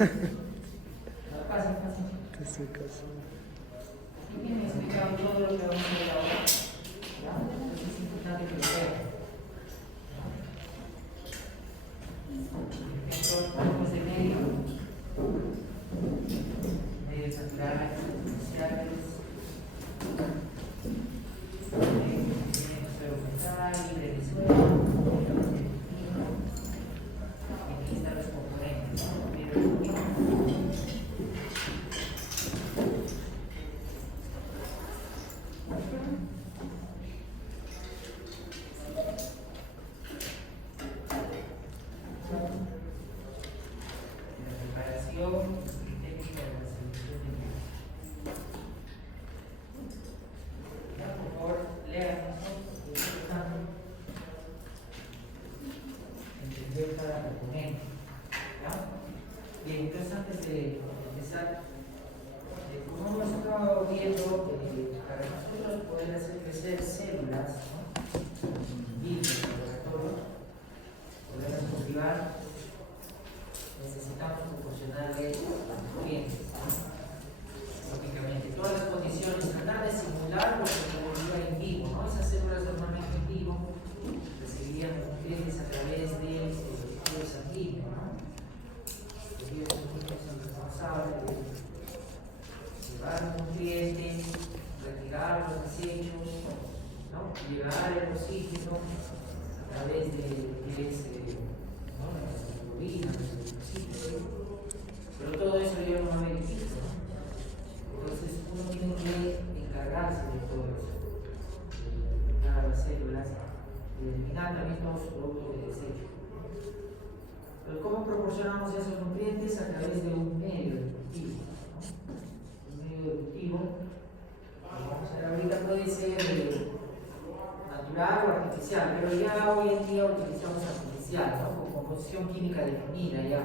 Pasa, pasa. Te estoy casi. Aquí me he explicado todo lo que vamos a ver ahora. ¿Ya? Entonces es importante que lo vean. Tenemos de medios naturales, sociales, experimental, libre de suelo, aquí están los componentes, necesitamos proporcionarle nutrientes, lógicamente. Todas las condiciones, tratar de simular lo que ocurría en vivo, ¿no? Esas células normalmente en vivo recibirían nutrientes a través del tejido sanguíneo, ¿no? Los tejidos sanguíneos son responsables de llevar los nutrientes, retirar los desechos, ¿no? Llevar el oxígeno a través de pero todo eso yo no me beneficio, ¿no? Entonces uno tiene que encargarse de todo eso, de eliminar las células, de eliminar también todos los productos de desecho. Pero ¿cómo proporcionamos esos nutrientes? A través de un medio de cultivo, ¿no? Un medio de cultivo, vamos a ver ahorita, puede ser natural o artificial, pero ya hoy en día utilizamos artificial, ¿no? Composición química definida ya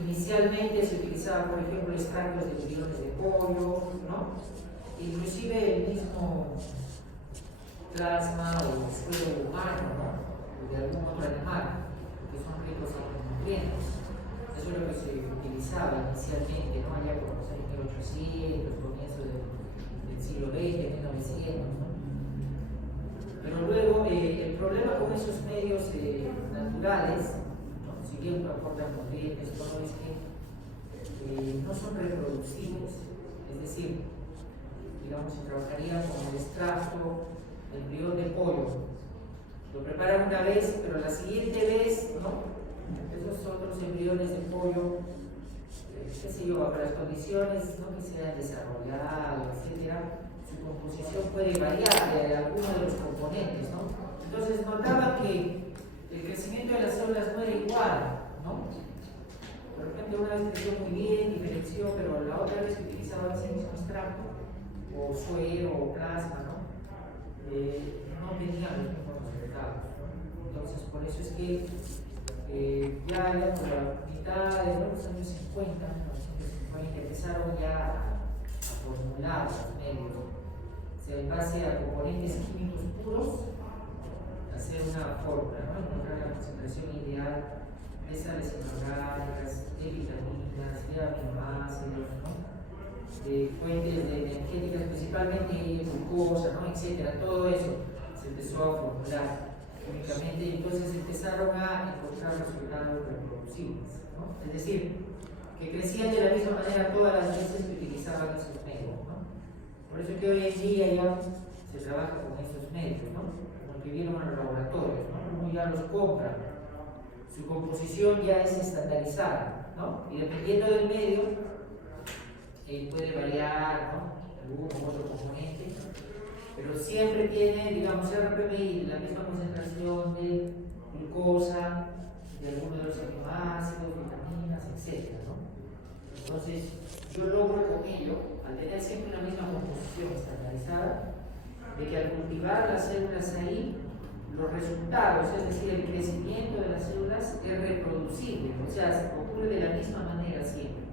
inicialmente se utilizaba, por ejemplo, extractos de embriones de pollo, ¿no? Inclusive el mismo plasma o suelo humano, ¿no? O de algún otro animal, que son ricos en nutrientes. Eso es lo que se utilizaba inicialmente, ¿no? Allá por los años 1800, comienzo del siglo XX, 1900, ¿no? Pero luego el problema con esos medios naturales, ¿no? Si bien aportan nutrientes, todo es que no son reproducibles. Es decir, digamos, se trabajaría con el extracto del embrión de pollo. Lo preparan una vez, pero la siguiente vez, ¿no? Esos otros embriones de pollo, qué sé yo, bajo las condiciones, ¿no? Que se hayan desarrollado, etcétera, su composición puede variar de alguno de los componentes, ¿no? Entonces notaba que el crecimiento de las células no era igual, ¿no? De repente una vez creció muy bien, diferenció, pero la otra vez utilizaba ese mismo extracto, o suero, o plasma, ¿no? No tenían los mismos resultados, ¿no? Entonces por eso es que ya por la mitad de los años 50, empezaron ya a formular los medios, o sea, en base a componentes químicos puros, hacer una fórmula, ¿no? Encontrar la concentración ideal de sales inorgánicas, de vitaminas, de aminoácidos, ¿no? De fuentes energéticas, principalmente glucosa, ¿no? Etcétera. Todo eso se empezó a formular químicamente y entonces empezaron a encontrar resultados reproducibles, ¿no? Es decir, que crecían de la misma manera todas las veces que utilizaban esos medios, ¿no? Por eso es que hoy en día ya se trabaja con estos medios, ¿no? Como que vieron en los laboratorios, ¿no? Uno ya los compra, su composición ya es estandarizada, ¿no? Y dependiendo del medio, puede variar, ¿no? Algún otro componente, pero siempre tiene, digamos, RPMI, la misma concentración de glucosa, de algunos de los aminoácidos, vitaminas, etc., ¿no? Entonces, yo logro con ello, al tener siempre una misma composición estandarizada, de que al cultivar las células ahí, los resultados, es decir, el crecimiento de las células es reproducible, o sea, ocurre de la misma manera siempre.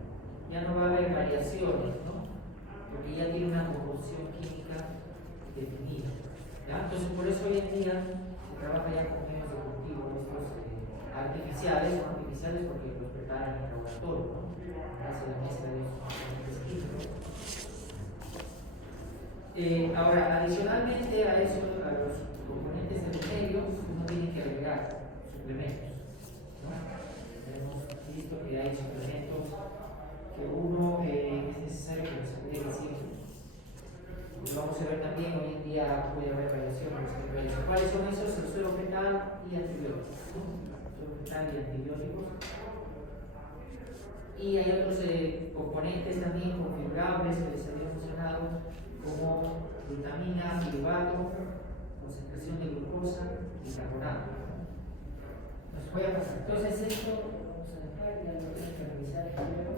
Ya no va a haber variaciones, ¿no? Porque ya tiene una composición química definida, ¿ya? Entonces, por eso hoy en día se trabaja ya con medios de cultivo estos artificiales, no artificiales porque los preparan en el laboratorio, ¿no? Hace la mezcla de esos componentes químicos. Ahora, adicionalmente a eso, a los componentes de los medios, uno tiene que agregar suplementos, ¿no? Hemos visto que hay suplementos que uno es necesario que los agregue siempre. Y vamos a ver también, hoy en día puede haber relaciones entre ellos. ¿Cuáles son esos? El suero fetal y antibióticos. Suero fetal y antibióticos. Y hay otros componentes también configurables que les había mencionado, como glutamina, piruvato, concentración de glucosa y carbonato. Nos voy a pasar. Entonces esto vamos a dejar, ya lo tengo que revisar primero.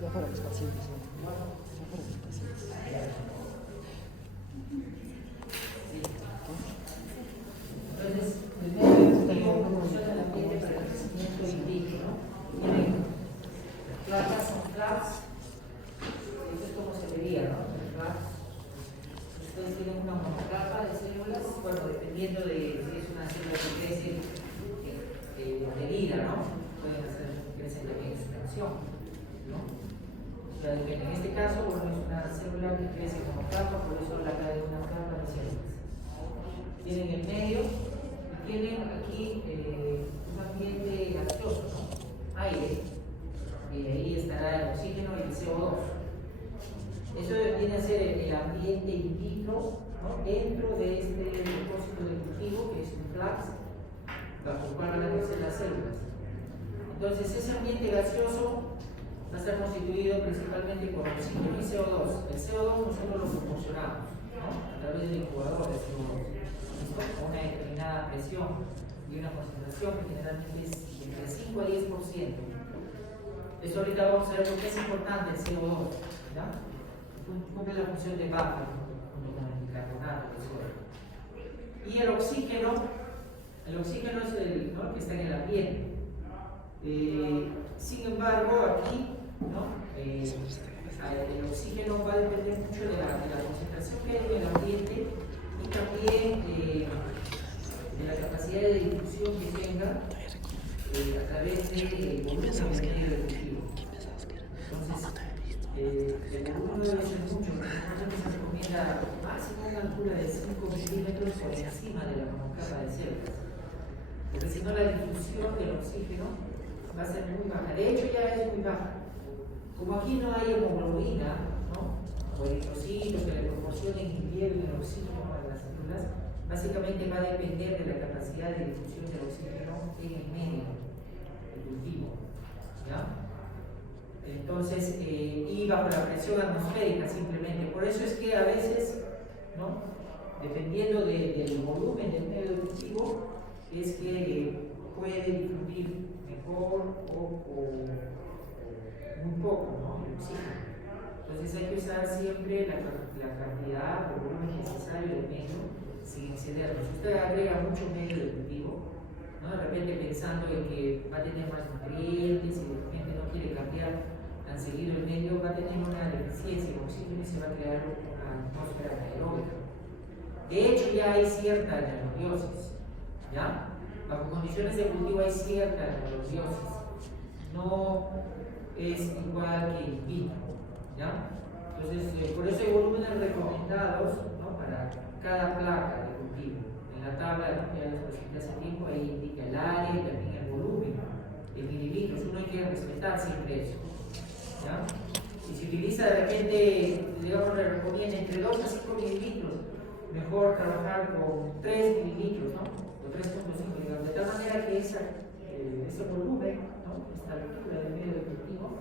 Ya para los pacientes, ¿no? Ya para los pacientes. Entonces, primero funciona el ambiente para el crecimiento in vitro, ¿no? Tienen placas, son flaps, eso es como se vería, ¿no? Flaps. Después tienen una monocapa de células, bueno, dependiendo de si es una célula que crece adherida, ¿no? Pueden hacer crecen también en suspensión, ¿no? O sea, en este caso, bueno, es una célula que crece como capa, por eso la cae de una capa de células. Tienen el medio y tienen aquí un ambiente gaseoso, ¿no? Aire, y ahí estará el oxígeno y el CO2. Eso viene a ser el ambiente in vitro, ¿no? Dentro de este depósito de cultivo, que es un flax, bajo el cual van a crecer las células. Entonces, ese ambiente gaseoso va a estar constituido principalmente por oxígeno y CO2. El CO2 nosotros lo proporcionamos, ¿no? A través del incubador de CO2, con una determinada presión y una concentración que generalmente es entre 5 a 10%. Eso ahorita vamos a ver por qué es importante el CO2, ¿ya? Cumple la función de buffer junto con el bicarbonato de sodio. Y el oxígeno es el, ¿no?, que está en el ambiente. Sin embargo, aquí, ¿no?, el oxígeno va a depender mucho de la concentración que hay en el ambiente y también de la capacidad de difusión que tenga a través del volumen del medio de cultivo. Entonces, el volumen debe ser mucho, normalmente se recomienda máximo una altura de 5 milímetros por encima de la monocapa de células, porque si no la difusión del oxígeno va a ser muy baja. De hecho, ya es muy baja. Como aquí no hay hemoglobina, ¿no?, o eritrocitos que le proporcionen y lleven el oxígeno a las células, básicamente va a depender de la capacidad de difusión del oxígeno en el medio del cultivo, ¿ya? Entonces, y bajo la presión atmosférica simplemente. Por eso es que a veces, ¿no?, dependiendo del volumen del medio de cultivo, es que puede difluir mejor o muy poco, ¿no?, el oxígeno. Entonces hay que usar siempre la cantidad o volumen necesario de medio sin excedernos. Si usted agrega mucho medio de cultivo, ¿no?, de repente pensando en que va a tener más nutrientes y de repente no quiere cambiar tan seguido el medio, va a tener una deficiencia de oxígeno y se va a crear una atmósfera anaeróbica. De hecho, ya hay cierta anaerobiosis, ¿ya? Bajo condiciones de cultivo hay cierta anaerobiosis, no es igual que in vitro, ¿ya? Entonces, por eso hay volúmenes recomendados, ¿no? Para cada placa de cultivo. En la tabla, ¿no? Ya les presenté hace tiempo, ahí indica el área y también el volumen en mililitros. Uno hay que respetar siempre eso, ¿ya? Y si utiliza de repente, digamos, le recomienda entre 2 a 5 mililitros, mejor trabajar con 3 mililitros, ¿no? O 3,5, digamos, de tal manera que ese volumen, ¿no? Esta altura del medio de cultivo,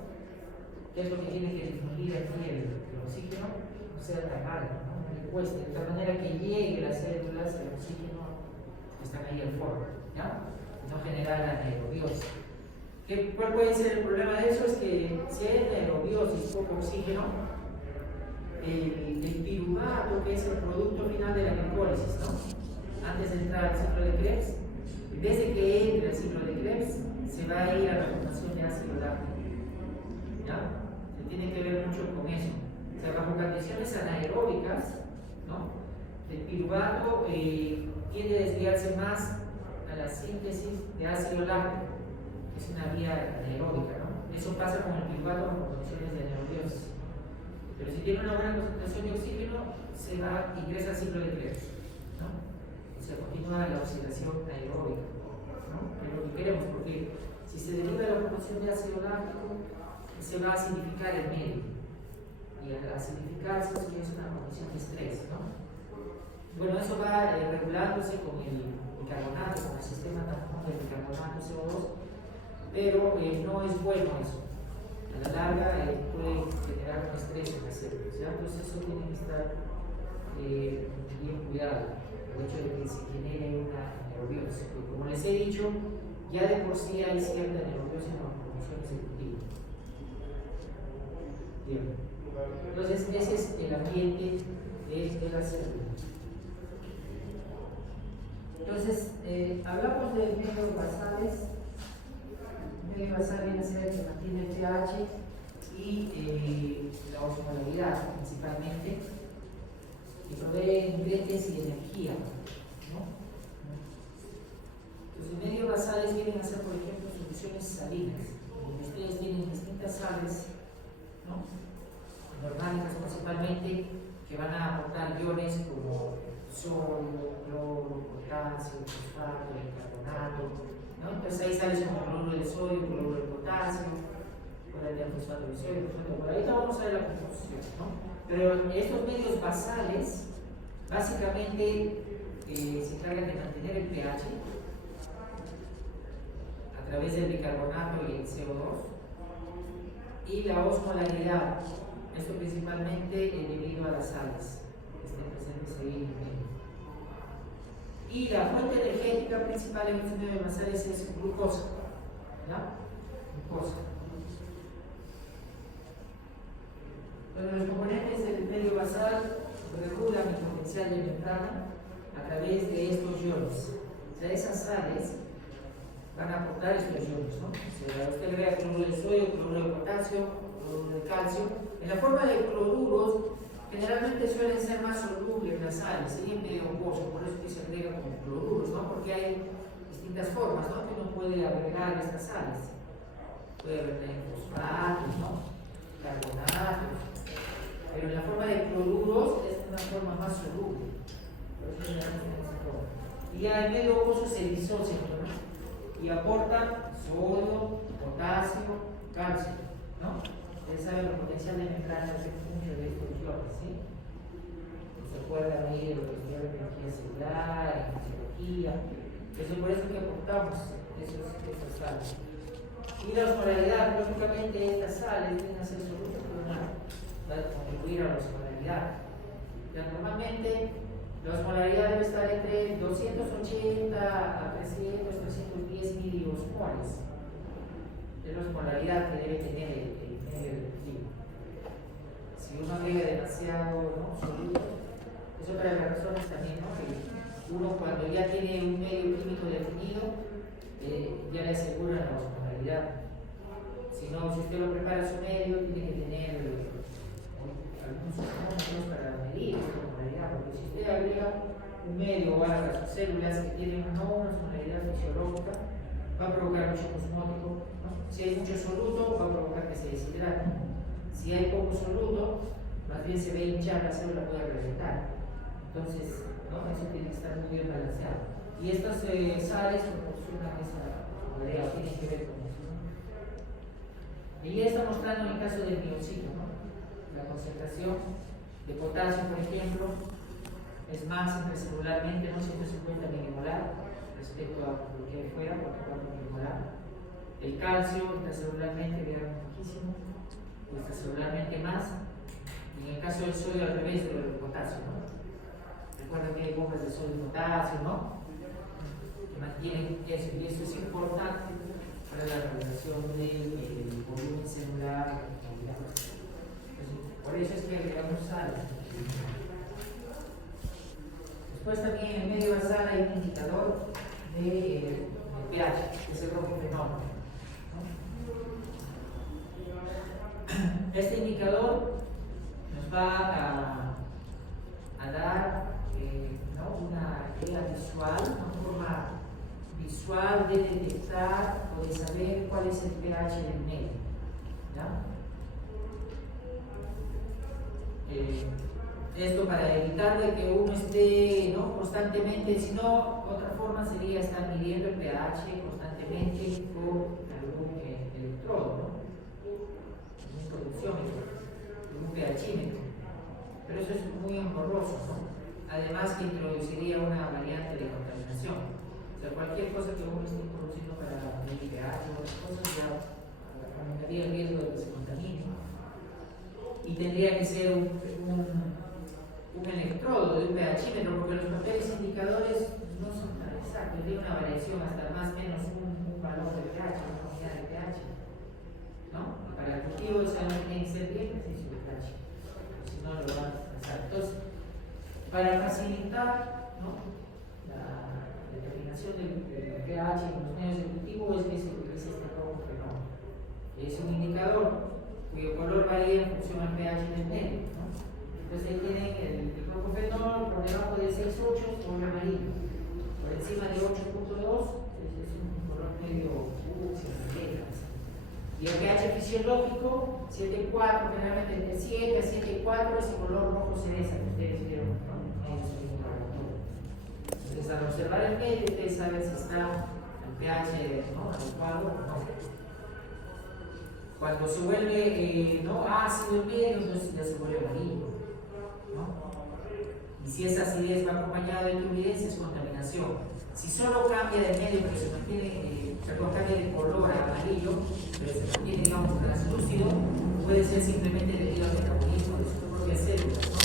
que es lo que tiene que difundir aquí el oxígeno, no sea tan alto, ¿no? No le cueste, de tal manera que llegue las células, el oxígeno que están ahí al fondo, ¿ya? No generar anaerobiosis. ¿Cuál puede ser el problema de eso? Es que si hay anaerobiosis, poco oxígeno, el piruvato, que es el producto final de la glicólisis, ¿no? Antes de entrar al ciclo de Krebs, en vez de que entre al ciclo de Krebs, se va a ir a la formación de ácido láctico, ¿ya? Se tiene que ver mucho con eso. O sea, bajo condiciones anaeróbicas, ¿no? El piruvato tiende a desviarse más a la síntesis de ácido láctico. Es una vía anaeróbica, ¿no? Eso pasa con el piruvato bajo condiciones de anaerobiosis. Pero si tiene una buena concentración de oxígeno, se va, ingresa al ciclo de Krebs, ¿no? O sea, continúa la oxidación anaeróbica, ¿no? Es lo que queremos, porque si se deriva de la formación de ácido láctico, se va a acidificar el medio. Y al acidificarse, eso es una condición de estrés, ¿no? Bueno, eso va regulándose con el bicarbonato, con el sistema tampón del bicarbonato CO2, pero no es bueno eso. A la larga puede generar un estrés en las células, ¿ya? Entonces eso tiene que estar bien cuidado, el hecho de que se genere una anaerobiosis, porque como les he dicho, ya de por sí hay cierta anaerobiosis en las condiciones de cultivo. Bien. Entonces ese es el ambiente de la célula. Entonces, hablamos de medios basales. El medio basal viene a ser el que mantiene el pH y la osmolaridad principalmente, y provee nutrientes y energía, ¿no? Los medios basales vienen a ser, por ejemplo, soluciones salinas, donde ustedes tienen distintas sales, ¿no? Orgánicas principalmente, que van a aportar iones como sodio, cloro, potasio, fosfato, bicarbonato, ¿no? Entonces ahí sales como cloruro de sodio, cloruro de potasio, por ahí fosfato de sodio, por ahí vamos a ver la composición, ¿no? Pero estos medios basales básicamente se encargan de mantener el pH a través del bicarbonato y el CO2 y la osmolaridad, esto principalmente debido a las sales que estén presentes ahí en el medio. Y la fuente energética principal en estos medios basales es glucosa, ¿ya? Glucosa. Bueno, los componentes del medio basal regulan el potencial de membrana a través de estos iones. O sea, esas sales van a aportar estos iones, ¿no? O sea, usted vea cloruro de sodio, cloruro de potasio, cloruro de calcio. En la forma de cloruros, generalmente suelen ser más solubles las sales, ¿sí? En medio acuoso, por eso que se agrega como cloruros, ¿no? Porque hay distintas formas, ¿no? Que uno puede agregar estas sales. Puede agregar fosfatos, ¿no? Carbonatos. Pero en la forma de cloruros es una forma más soluble. Por eso generalmente en esa forma. Y ya el medio acuoso se disocia, ¿no? Y aporta sodio, potasio, calcio, ¿no? Ustedes saben el potencial de membrana depende mucho de estos iones, ¿sí? Se acuerdan ahí de lo que es la energía celular, en fisiología. Eso por eso que aportamos esas sales. Y la osmolaridad, lógicamente estas sales tienen que ser solubles, pero no va a contribuir a la osmolaridad. Ya normalmente la osmolaridad debe estar entre 280 a 300, 310 miliosmoles. Es la osmolaridad que debe tener el medio de cultivo. Si uno agrega demasiado, ¿no? Soluto, es otra de las razones también, ¿no? Que uno cuando ya tiene un medio químico definido, ya le asegura la osmolaridad. Si no, si usted lo prepara a su medio, tiene que tener algunos parámetros para medir esta osmolaridad, porque si usted agrega un medio o algo a sus células que tienen no una osmolaridad fisiológica, va a provocar mucho osmótico, ¿no? Si hay mucho soluto, va a provocar que se deshidrate. Si hay poco soluto, más bien se ve hinchar la célula, puede reventar. Entonces, ¿no? Eso tiene que estar muy bien balanceado. Y estas sales proporcionan esa modalidad, tienen que ver con eso, ¿no? Y ya está mostrando en el caso del miocito, ¿no? La concentración de potasio, por ejemplo, es más intracelularmente, no 150 milimolar respecto a lo que hay fuera, 44 milimolar. El calcio intracelularmente era muchísimo, extracelularmente más. Y en el caso del sodio al revés de lo del potasio, ¿no? Recuerden que hay bombas de sodio y potasio, ¿no? Que mantienen eso, y eso es importante para la regulación del volumen celular. Entonces, por eso es que agregamos sal. Después también en el medio basal hay un indicador de pH, que es el rojo fenol, ¿no? Este indicador nos va a dar ¿no? una idea visual, una forma visual de detectar o de saber cuál es el pH del medio, ¿ya? Esto para evitar de que uno esté, ¿no? Constantemente, si no, otra forma sería estar midiendo el pH constantemente con algún electrodo, ¿no? Un producciómetro, un pHímetro. Pero eso es muy engorroso, ¿no? Además que introduciría una variante de contaminación. O sea, cualquier cosa que uno esté introduciendo para medir pH o otras cosas ya aumentaría el riesgo de que se contamine. Y tendría que ser un electrodo de un pHímetro, porque los papeles indicadores no son tan exactos, tiene una variación hasta más o menos un valor de pH, una unidad de pH, ¿no? Y para el cultivo esa no tiene que ser bien preciso de pH, si no lo van a alcanzar. Entonces, para facilitar, ¿no? La determinación del pH en los medios de cultivo es que se utiliza este rojo fenol. Es un indicador cuyo color varía en función al pH del medio, ¿no? Entonces ahí tienen el rojo fenol por debajo de 6,8 color amarillo, por encima de 8,2 es un color medio violeta. Y el pH fisiológico 7,4, generalmente entre 7 a 7,4 es el color rojo cereza que ustedes vieron, ¿no? Entonces al observar el medio ustedes saben si está el pH, ¿no? adecuado o no. Cuando se vuelve ¿no? ácido el medio, entonces ya se vuelve amarillo, ¿no? Y si esa acidez va acompañada de turbidez, es contaminación. Si solo cambia de medio, pero se mantiene, cambia de color a amarillo, pero se mantiene, digamos, translúcido, puede ser simplemente debido al metabolismo de sus propias células, ¿no?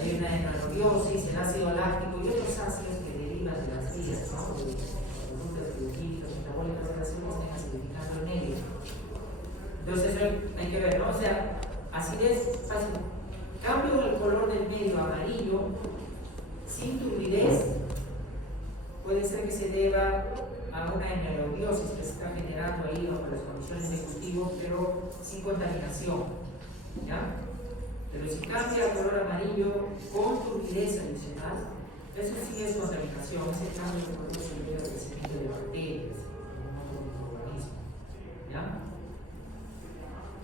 Hay una anaerobiosis, el ácido láctico y otros ácidos que derivan de las vías, ¿no? De conductas bioquímicas, metabólicas de las células están acidificando el medio. Entonces eso hay que ver, ¿no? O sea, acidez fácil. Cambio el color del medio a amarillo sin turbidez puede ser que se deba a una anaerobiosis que se está generando ahí bajo las condiciones de cultivo, pero sin contaminación, ¿ya? Pero si cambia el color amarillo con turbidez adicional, eso sí es contaminación, ese cambio que produce el crecimiento de bacterias en otro microorganismo, ¿ya?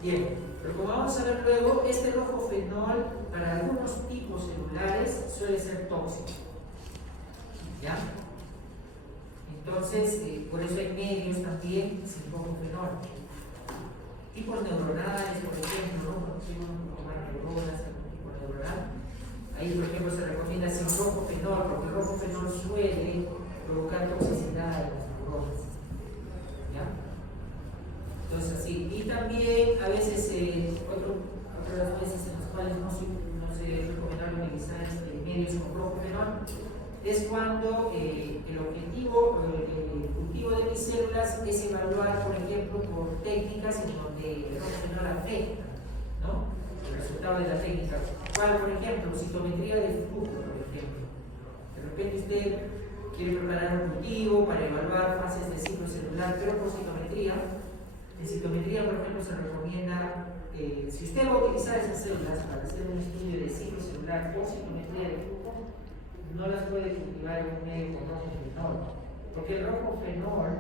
Bien, pero como vamos a ver luego, este rojo fenol para algunos tipos celulares suele ser tóxico, ¿ya? Entonces, por eso hay medios también sin rojo fenol. Tipos neuronales, por ejemplo, ¿no? Neuronas, algún tipo neuronal. Ahí, por ejemplo, se recomienda sin rojo fenol, porque el rojo fenol suele provocar toxicidad en las neuronas, ¿ya? Entonces, así. Y también, a veces, otras veces en las cuales no se recomienda utilizar medios con rojo fenol, es cuando el objetivo, el cultivo de mis células es evaluar, por ejemplo, por técnicas en donde el rojo fenol afecta, ¿no? El resultado de la técnica. ¿Cuál, por ejemplo? Citometría de flujo, por ejemplo. De repente usted quiere preparar un cultivo para evaluar fases de ciclo celular, pero por citometría. En citometría, por ejemplo, se recomienda, si usted va a utilizar esas células para hacer un estudio de ciclo celular o citometría de flujo, no las puede cultivar en un medio con rojo fenol, porque el rojo fenol,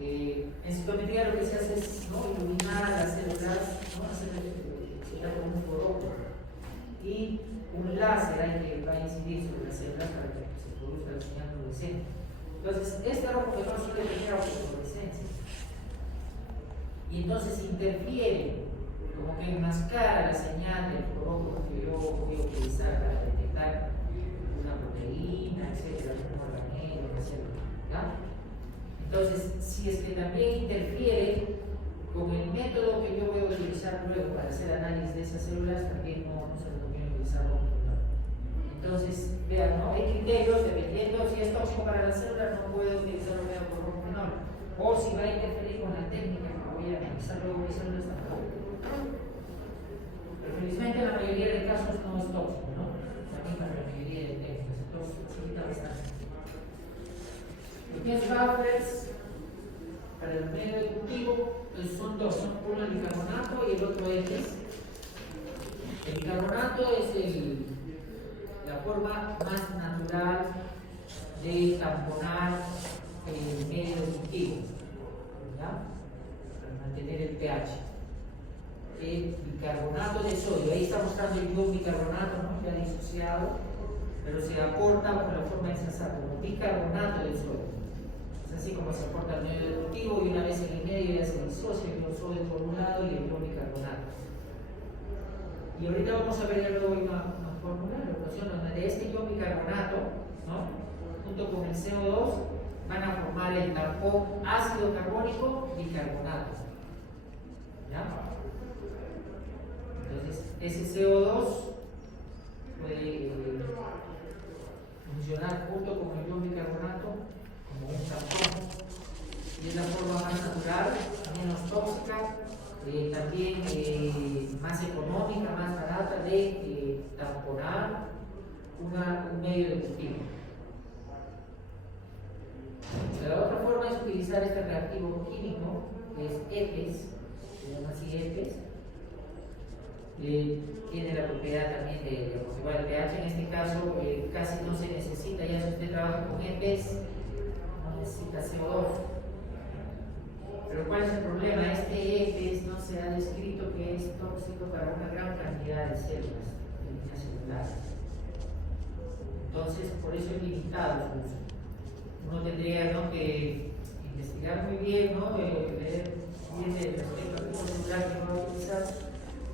en citometría lo que se hace es, ¿no?, iluminar las células, ¿no?, hacer con un foroco, y un láser hay que va a incidir sobre las células para que se produzca la señal fluorescente. Entonces, este rojo fenol suele tener autofluorescencia, y entonces interfiere, como que enmascara la señal del foroco que yo voy a utilizar para detectar una proteína, etcétera, un organelo, etcétera, ¿ya? Entonces, si es que también interfiere con el método que yo voy a utilizar luego para hacer análisis de esas células, también no se recomienda utilizar rojo fenol. Entonces, vean, ¿no?, hay criterios dependiendo si es tóxico para las células, no puedo utilizar un medio con rojo fenol, o si va a interferir con la técnica que voy a analizar luego mis células tampoco. Pero felizmente en la mayoría de casos no es tóxico, ¿no? También para la mayoría de técnicas, entonces facilita bastante. Los buffers para el medio de cultivo pues son dos, son uno el bicarbonato y el otro X. El bicarbonato es la forma más natural de tamponar el medio de cultivo, ¿ya?, para mantener el pH. El bicarbonato de sodio, ahí está mostrando el ion bicarbonato, ¿no?, ya disociado, pero se aporta bajo la forma exensada como bicarbonato de sodio. Es así como se aporta al medio de cultivo, y una vez en el medio ya se disocia el ion sodio por un lado y el ion bicarbonato. Y ahorita vamos a ver ya luego una fórmula, la ecuación donde este ion bicarbonato, ¿no?, junto con el CO2 van a formar el tampón ácido carbónico bicarbonato, ¿ya? Entonces, ese CO2 puede funcionar junto con el ion bicarbonato como un tampón, y es la forma más natural, menos tóxica, también más económica, más barata de tamponar un medio de cultivo. La otra forma es utilizar este reactivo químico, que es EPES, se llama así EPES. Tiene la propiedad también de motivar el pH. En este caso casi no se necesita, ya si usted trabaja con EPES no necesita CO2. Pero ¿cuál es el problema? Este EPES no se ha descrito que es tóxico para una gran cantidad de células, de líneas celulares. Entonces, por eso es limitado su uso. Uno tendría, ¿no?, que investigar muy bien, ¿no?, ver bien respecto al tipo celular que va a utilizar.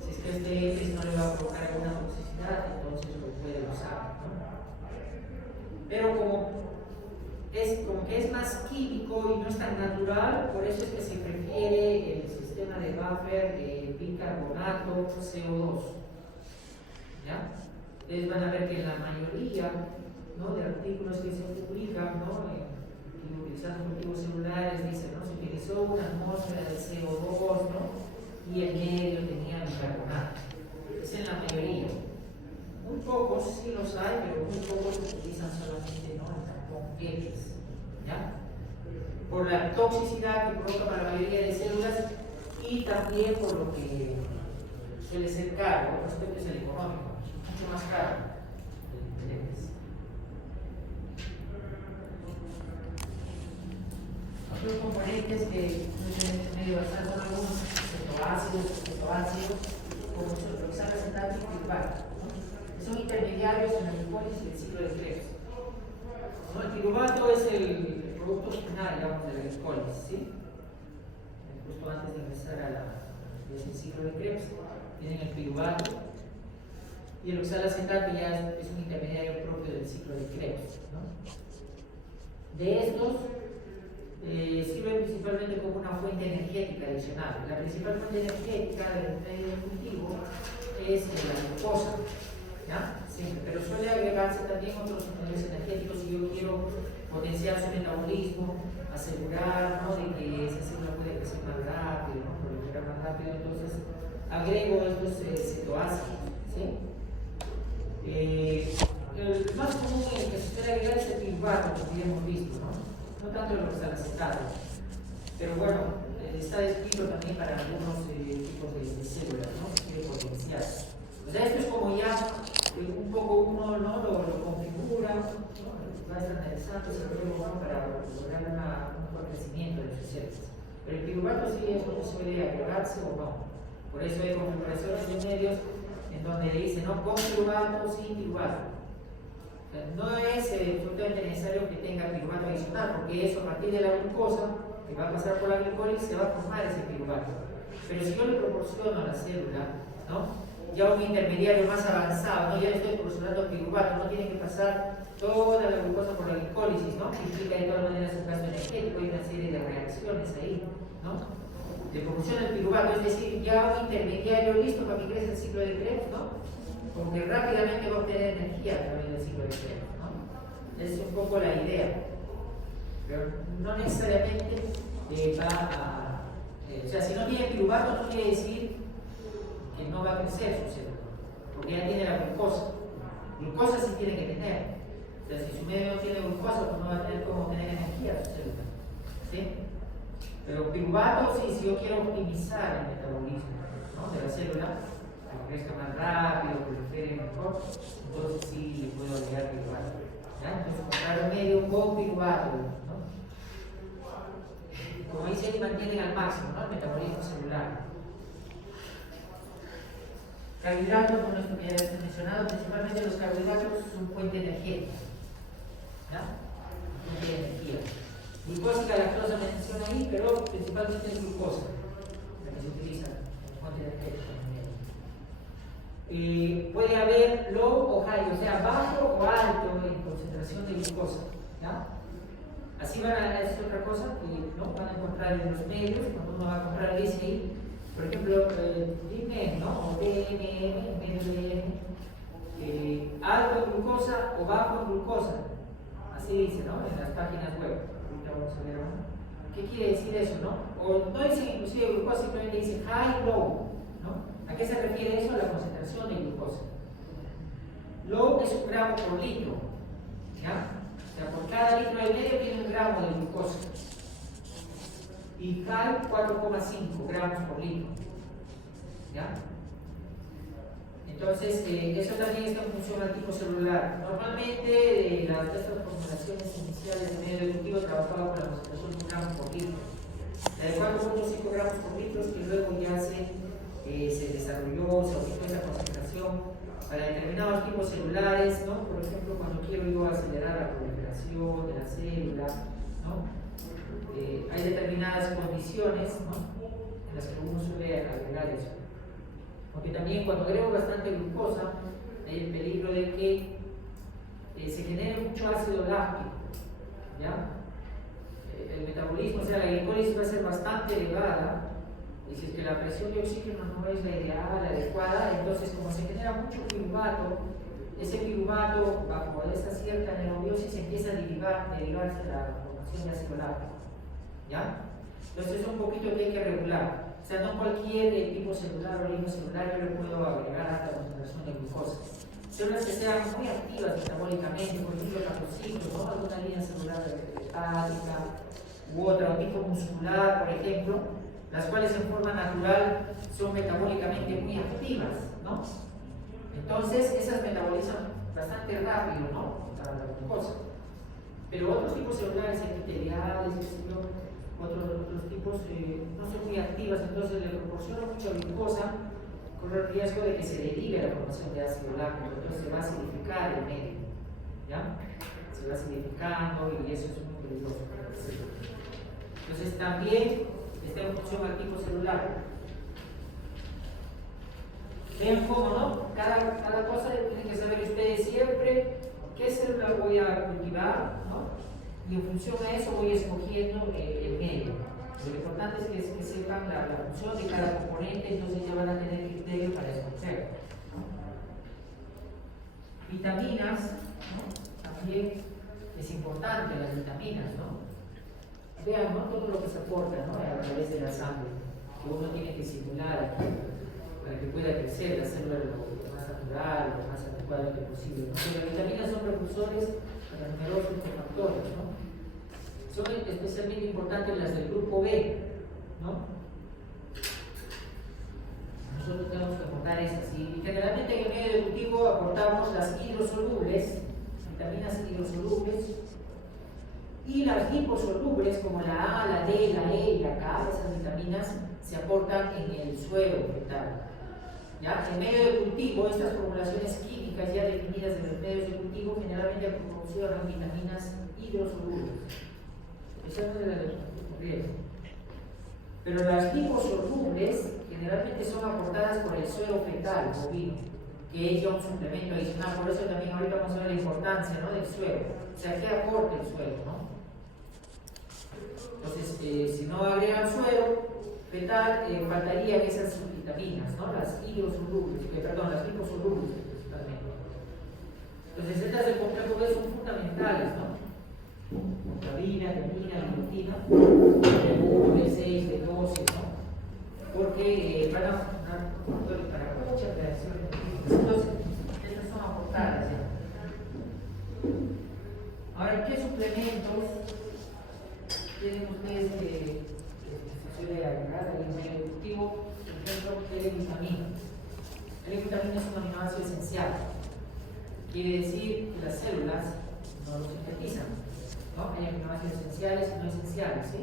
Si es que este EPES no le va a provocar alguna toxicidad, entonces lo puede usar, ¿no? Pero como que es más químico y no es tan natural, por eso es que se prefiere el sistema de buffer de bicarbonato CO2, ¿ya? Ustedes van a ver que en la mayoría, ¿no?, de artículos que se publican, ¿no?, utilizando cultivos celulares, dicen, ¿no?, se utilizó una atmósfera de CO2, ¿no?, y el medio tenía bicarbonato. Es en la mayoría. Muy pocos sí los hay, pero muy pocos utilizan solamente, ¿no?, el tampón EPES, ¿ya? Por la toxicidad que provoca para la mayoría de células, y también por lo que suele ser caro. Otro aspecto es el económico, mucho más caro el EPES. Otros componentes que en este medio basal son algunos cetoácidos, como hidroxalacetate y piruvato, ¿no?, que son intermediarios en la glicólisis y el ciclo de Krebs, ¿no? El piruvato es el producto final, digamos, de la glicólisis, ¿sí? Justo antes de empezar el ciclo de Krebs, tienen el piruvato, y el oxalacetate ya es un intermediario propio del ciclo de Krebs, ¿no? De estos, sirven principalmente como una fuente energética adicional. La principal fuente energética del medio de cultivo es la glucosa, ¿ya? Siempre, pero suele agregarse también otros medios energéticos si yo quiero potenciar su metabolismo, asegurar, ¿no?, de que esa célula puede crecer más rápido, ¿no?, proliferar más rápido. Entonces agrego estos cetoácidos, ¿sí? El más común en el que se suele agregar es el piruvato, como ya hemos visto, ¿no? No tanto el oxalacetato, pero bueno, está descrito también para algunos tipos de células, ¿no?, que quiere potenciar. O sea, esto es como ya un poco uno, ¿no?, lo configura interesante, es muy bueno para lograr un mejor crecimiento de sus células. Pero el piruvato sí es como suele agregarse o no. Por eso hay configuraciones de medios en donde dice, no, con piruvato, sin piruvato. O sea, no es absolutamente necesario que tenga piruvato adicional, porque eso a partir de la glucosa, que va a pasar por la glicólisis, se va a formar ese piruvato. Pero si yo le proporciono a la célula, ¿no?, ya un intermediario más avanzado, ¿no?, ya le estoy proporcionando piruvato, no tiene que pasar toda la glucosa por la glicólisis, ¿no?, que implica de todas maneras un gasto energético, hay una serie de reacciones ahí, ¿no? Le proporciona el piruvato, es decir, ya un intermediario listo para que crezca el ciclo de Krebs, ¿no?, como que rápidamente va a obtener energía a través del ciclo de Krebs, ¿no? Es un poco la idea, pero no necesariamente va a... o sea, si no tiene piruvato no quiere decir que no va a crecer su célula, porque ya tiene la glucosa. Glucosa sí tiene que tener. O sea, si su medio no tiene glucosa, pues no va a tener cómo tener energía su célula, ¿sí? Pero piruvato, sí, si yo quiero optimizar el metabolismo, ¿no?, de la célula, para que crezca más rápido, que prefere mejor, entonces sí puedo agregar piruvato, ¿ya? Entonces comprar un medio con piruvato, ¿no? Como dice, ahí mantienen al máximo, ¿no?, el metabolismo celular. Carbohidratos, como esto que ya he mencionado, principalmente los carbohidratos son fuente energética, ¿ya? Fuente de energía. Glucosa y lactosa menciona ahí, pero principalmente es glucosa la que se utiliza como fuente energética. Puede haber low o high, o sea, bajo o alto en concentración de glucosa, ¿ya? Así van a, es otra cosa que no van a encontrar en los medios, cuando uno va a comprar dice ahí, por ejemplo, DIMEM, ¿no?, o DNM, medio de alto en glucosa o bajo en glucosa, así dice, ¿no?, en las páginas web. Ahorita vamos a ver, ¿no? ¿Qué quiere decir eso, no? O no dice inclusive glucosa, simplemente dice high, low, ¿no? ¿A qué se refiere eso? A la concentración de glucosa. Low es 1 gramo por litro, ¿ya? O sea, por cada litro de medio tiene 1 gramo de glucosa. Y high, 4,5 gramos por litro, ¿ya? Entonces, eso también está en función al tipo celular. Normalmente, estas formulaciones iniciales de medio de cultivo trabajaban con la concentración de 1 gramo por litro. La de 4,5 gramos por litro es que luego ya se desarrolló, se aumentó esa concentración para determinados tipos celulares, ¿no? Por ejemplo, cuando quiero yo acelerar la proliferación de la célula, ¿no? Hay determinadas condiciones, ¿no?, en las que uno suele agregar eso. Porque también cuando agrego bastante glucosa, hay el peligro de que se genere mucho ácido láctico, ¿ya? El metabolismo, o sea, la glicólisis va a ser bastante elevada, y si es que la presión de oxígeno no es la ideal, la adecuada, entonces como se genera mucho piruvato, ese piruvato bajo esta cierta anaerobiosis empieza a derivarse la formación de ácido láctico, ¿ya? Entonces es un poquito que hay que regular. O sea, no cualquier tipo celular o línea celular yo le puedo agregar alta concentración de glucosa. Células que sean muy activas metabólicamente, por ejemplo, capocitos, ¿no?, alguna línea celular hepática u otra, o tipo muscular, por ejemplo, las cuales en forma natural son metabólicamente muy activas, ¿no? Entonces, esas metabolizan bastante rápido, ¿no?, la glucosa. Pero otros tipos celulares epiteliales, otros tipos no son muy activas, entonces le proporciono mucha glucosa, corre el riesgo de que se derive la formación de ácido láctico, entonces se va a acidificar el medio, ¿ya? Se va acidificando y eso es muy peligroso para la célula. Entonces también está en función al tipo celular. Vean cómo, ¿no? Cada cosa tienen que saber ustedes siempre qué célula voy a cultivar, ¿no? Y en función a eso voy escogiendo el medio. Lo importante es que sepan la función de cada componente, entonces ya van a tener criterio para escoger, ¿no? Vitaminas, ¿no? También es importante las vitaminas, ¿no? Vean, ¿no?, todo lo que se aporta, ¿no?, a través de la sangre, que uno tiene que simular para que pueda crecer la célula lo más natural, lo más adecuadamente posible, ¿no? Pero las vitaminas son precursores para numerosos factores, ¿no? Son especialmente importantes las del grupo B, ¿no? Nosotros tenemos que aportar esas. Y generalmente en el medio de cultivo aportamos las hidrosolubles, vitaminas hidrosolubles, Y las liposolubles, como la A, la D, la E y la K, esas vitaminas se aportan en el suelo fetal. ¿Ya? En medio de cultivo, estas formulaciones químicas ya definidas en los medios de cultivo generalmente proporcionan vitaminas hidrosolubles, especialmente las de riego. Pero las liposolubles generalmente son aportadas por el suero fetal bovino, que es ya un suplemento adicional. Por eso también ahorita vamos a ver la importancia, ¿no?, del suero. O sea, ¿qué aporta el suero, no? Entonces, si no agregan suero fetal, faltarían esas vitaminas, ¿no? Las hidrosolubles, perdón, las liposolubles principalmente. Entonces, estas del complejo B son fundamentales, ¿no? Vitamina, biotina, B6, B12, ¿no? Porque van a dar control para muchas reacciones. Entonces, estas son aportadas ya. Ahora, ¿qué suplementos tienen ustedes que se suele agregar al medio cultivo? Por ejemplo, L-glutamina. L-glutamina es un aminoácido esencial. Quiere decir que las células no lo sintetizan, ¿no? Hay aminoácidos esenciales y no esenciales, ¿sí?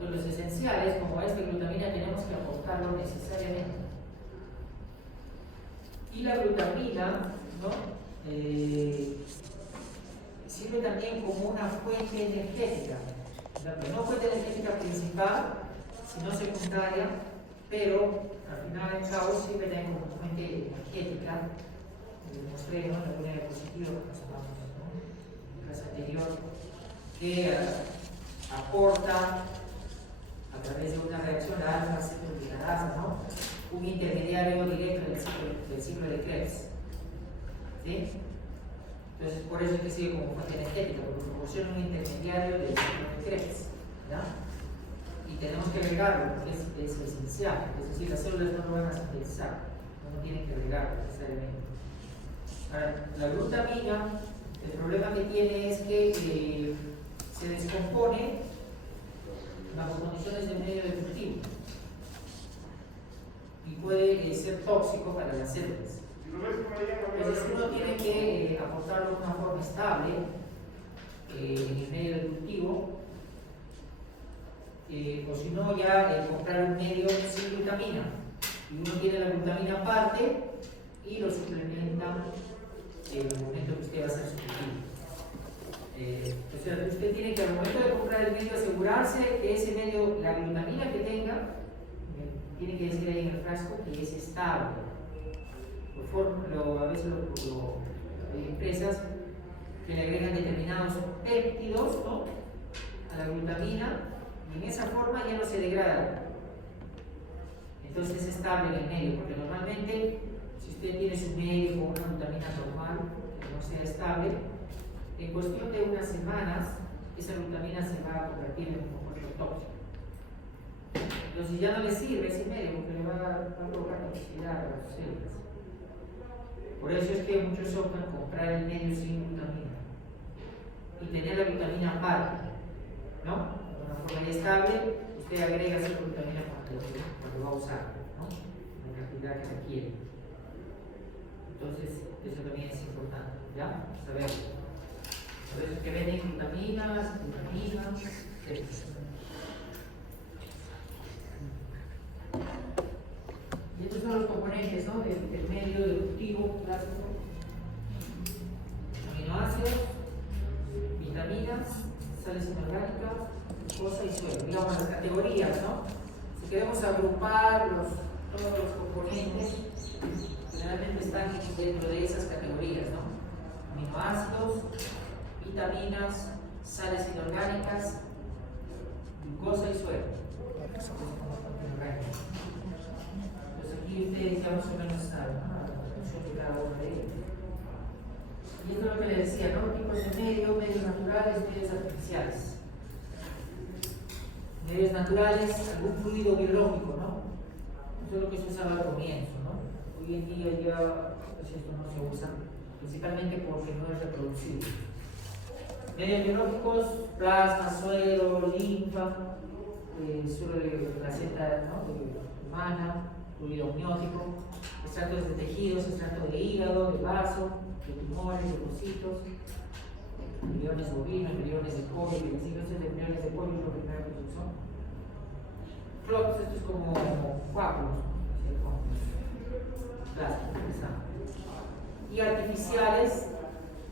Entonces, los esenciales, como esta glutamina, tenemos que aportarlo necesariamente. Y la glutamina, ¿no?, sirve también como una fuente energética. No fuente energética principal, sino secundaria, pero al final y al cabo sirve también como fuente energética. Demostré, ¿no?, en la diapositiva que pasamos, ¿no?, en la clase anterior, que aporta a través de una reacción de alfa-acetildehidrasa, ¿no?, un intermediario directo del ciclo de Krebs. ¿Sí? Entonces, por eso es que sigue como fuente energética, porque proporciona un intermediario del ciclo de Krebs. ¿Ya? Y tenemos que agregarlo, porque es esencial. Es decir, las células no lo van a sintetizar, no tienen que agregarlo necesariamente. Ahora, la glutamina, el problema que tiene es que se descompone bajo condiciones de medio de cultivo y puede ser tóxico para las células. Entonces uno tiene que aportarlo de una forma estable en el medio de cultivo, o si no ya comprar un medio sin glutamina, y uno tiene la glutamina aparte y lo suplementa en el momento que usted va a hacer su cultivo. O sea, usted tiene que al momento de comprar el medio asegurarse que ese medio, la glutamina que tenga, tiene que decir ahí en el frasco que es estable. A veces hay empresas que le agregan determinados péptidos, ¿no?, a la glutamina, y en esa forma ya no se degrada. Entonces es estable en el medio, porque normalmente si usted tiene su medio con una glutamina normal que no sea estable, en cuestión de unas semanas esa glutamina se va a convertir en un compuesto tóxico. Entonces ya no le sirve ese medio porque le va a provocar toxicidad a las células. Por eso es que muchos optan comprar el medio sin glutamina y tener la glutamina aparte, ¿no? De una forma estable, usted agrega esa glutamina cuando va a usar, ¿no?, la cantidad que requiere. Entonces, eso también es importante, ¿ya? Saberlo. Por eso es que venden glutaminas, etc. Y estos son los componentes, ¿no?, del medio de cultivo clásico: aminoácidos, vitaminas, sales inorgánicas, glucosa y suero. Digamos las categorías, ¿no? Si queremos agrupar todos los componentes, generalmente están dentro de esas categorías, ¿no? Aminoácidos, vitaminas, sales inorgánicas, glucosa y suero. Entonces aquí ustedes ya más o menos saben, ¿no?, la función de cada uno de ellos. Y esto es lo que les decía, ¿no?, tipos de medios naturales, medios artificiales. Medios naturales, algún fluido biológico, ¿no? Eso es lo que se usaba al comienzo, ¿no? Hoy en día ya pues esto no se usa, principalmente porque no es reproducible. Medios biológicos: plasma, suero, linfa, suero de placenta, ¿no?, humana, fluido amniótico, extractos de tejidos, extracto de hígado, de vaso, de tumores, de leucocitos. embriones bovinos, embriones de pollo, y así, entonces de embriones de pollo es lo primero que se usó. Clots, esto es como coágulos, y artificiales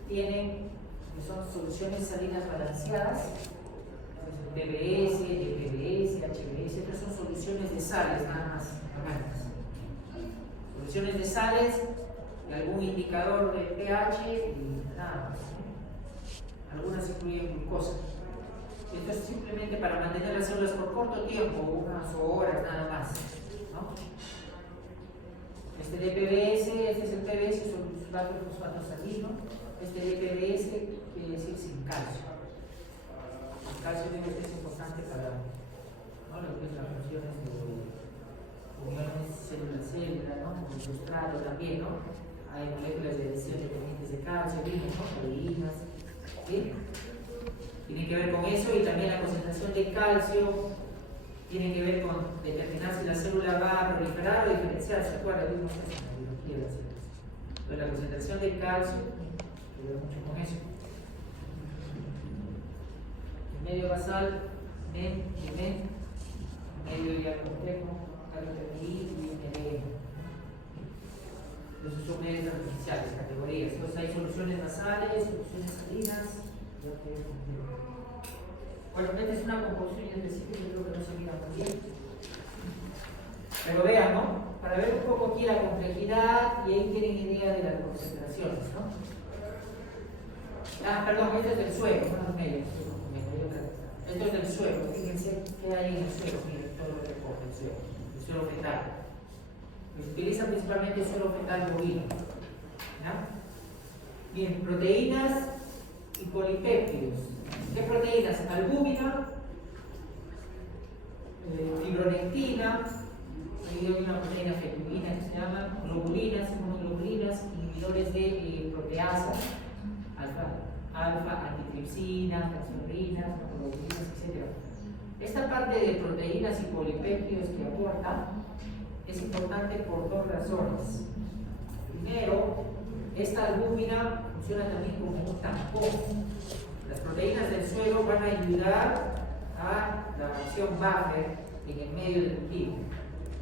tienen, que son soluciones salinas balanceadas, PBS, DPBS, HBS, estas son soluciones de sales nada más, orgánicas. Soluciones de sales y algún indicador de pH y nada más. Algunas incluyen glucosa. Esto es simplemente para mantener las células por corto tiempo, unas horas nada más, ¿no? Este DPBS, este es el PBS, son sulfato de fosfato salino. Este DPBS quiere decir sin calcio. El calcio digo que es importante para, ¿no?, lo que es las funciones de uniones célula-célula, ¿no? Como el sustrato también, ¿no? Hay moléculas de adhesión dependientes de calcio, vimos, ¿no? Proteínas, ¿sí? Tiene que ver con eso, y también la concentración de calcio tiene que ver con determinar si la célula va a proliferar o diferenciar. ¿Se acuerdan? Vimos eso en la biología de las células. Entonces la concentración de calcio tiene que ver mucho con eso. El medio basal, NEM y MEM, medio ya complejo, KLPI y NDM. Entonces son medios artificiales, categorías. Entonces hay soluciones basales, soluciones salinas. Bueno, esta es una composición específica, yo creo que no se mira muy bien. Pero vean, ¿no? Para ver un poco aquí la complejidad, y ahí tienen idea de las concentraciones, ¿no? Ah, perdón, este es del suelo, no medio. Esto es del suelo, fíjense qué hay en el suelo, miren todo lo que recoge el suelo fetal. Pues se utiliza principalmente el suelo fetal bovino. ¿Ya? Bien, proteínas y polipéptidos. ¿Qué proteínas? Albúmina, fibronectina, hay una proteína fetulina que se llama, globulinas, inmunoglobulinas, inhibidores de proteasa, alfa, antitripsina, transferrinas, monoglobulinas, etc. Esta parte de proteínas y polipéptidos que aporta es importante por dos razones. Primero, esta albúmina funciona también como un tampón. Las proteínas del suelo van a ayudar a la acción buffer en el medio del cultivo.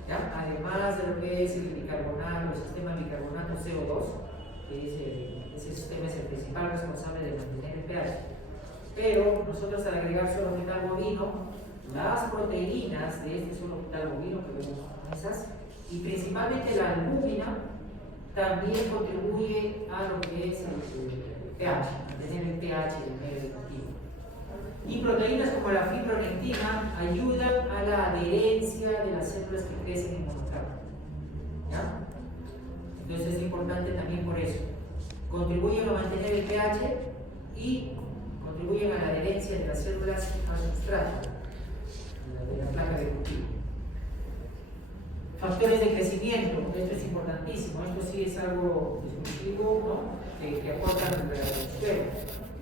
¿Ya? Además de lo que es el bicarbonato, el sistema bicarbonato CO2, que ese sistema es el principal responsable de mantener el pH. Pero nosotros, al agregar suelo fetal bovino, las proteínas de este suelo fetal bovino, que vemos esas, y principalmente la albúmina, también contribuye a lo que es el pH, mantener el pH del medio del cultivo. Y proteínas como la fibronectina ayudan a la adherencia de las células que crecen en monoclonal. ¿Ya? Entonces es importante también por eso. Contribuyen a mantener el pH y contribuyen a la adherencia de las células al sustrato de la placa de cultivo. Factores de crecimiento, esto es importantísimo, esto sí es algo exclusivo, ¿no?, que aportan el suelo,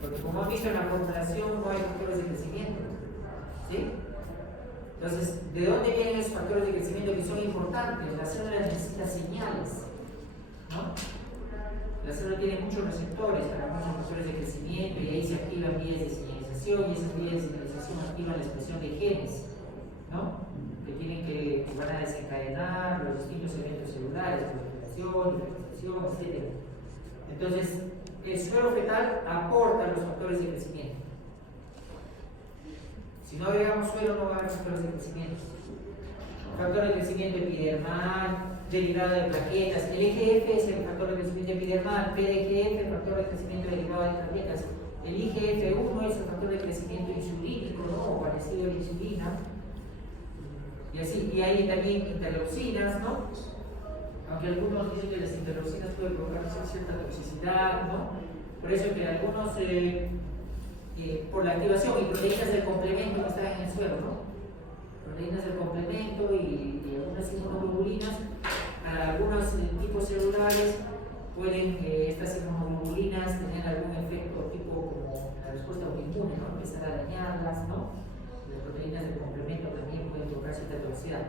porque como han visto en la formulación no hay factores de crecimiento, ¿sí? Entonces, ¿de dónde vienen esos factores de crecimiento que son importantes? La célula necesita señales, ¿no? La célula tiene muchos receptores para muchos factores de crecimiento, y ahí se activan vías de señalización, y esas vías de señalización activan la expresión de genes, ¿no?, que van a desencadenar los distintos eventos celulares, proliferación, diferenciación, etc. Entonces, el suelo fetal aporta los factores de crecimiento. Si no agregamos suelo, no va a haber factores de crecimiento. Factor de crecimiento epidermal, derivado de plaquetas. El EGF es el factor de crecimiento epidermal, PDGF el factor de crecimiento derivado de plaquetas. El IGF-1 es el factor de crecimiento insulínico, ¿no?, o parecido a la insulina. Y así, y hay también interleucinas, ¿no? Aunque algunos dicen que las interleucinas pueden provocar cierta toxicidad, ¿no? Por eso que algunos, por la activación, y proteínas del complemento que están en el suelo, ¿no? Proteínas del complemento y algunas inmunoglobulinas, para algunos tipos celulares pueden estas inmunoglobulinas tener algún efecto tipo como la respuesta autoinmune, ¿no?, empezar a dañarlas, ¿no? Las proteínas del complemento también pueden provocar cierta toxicidad,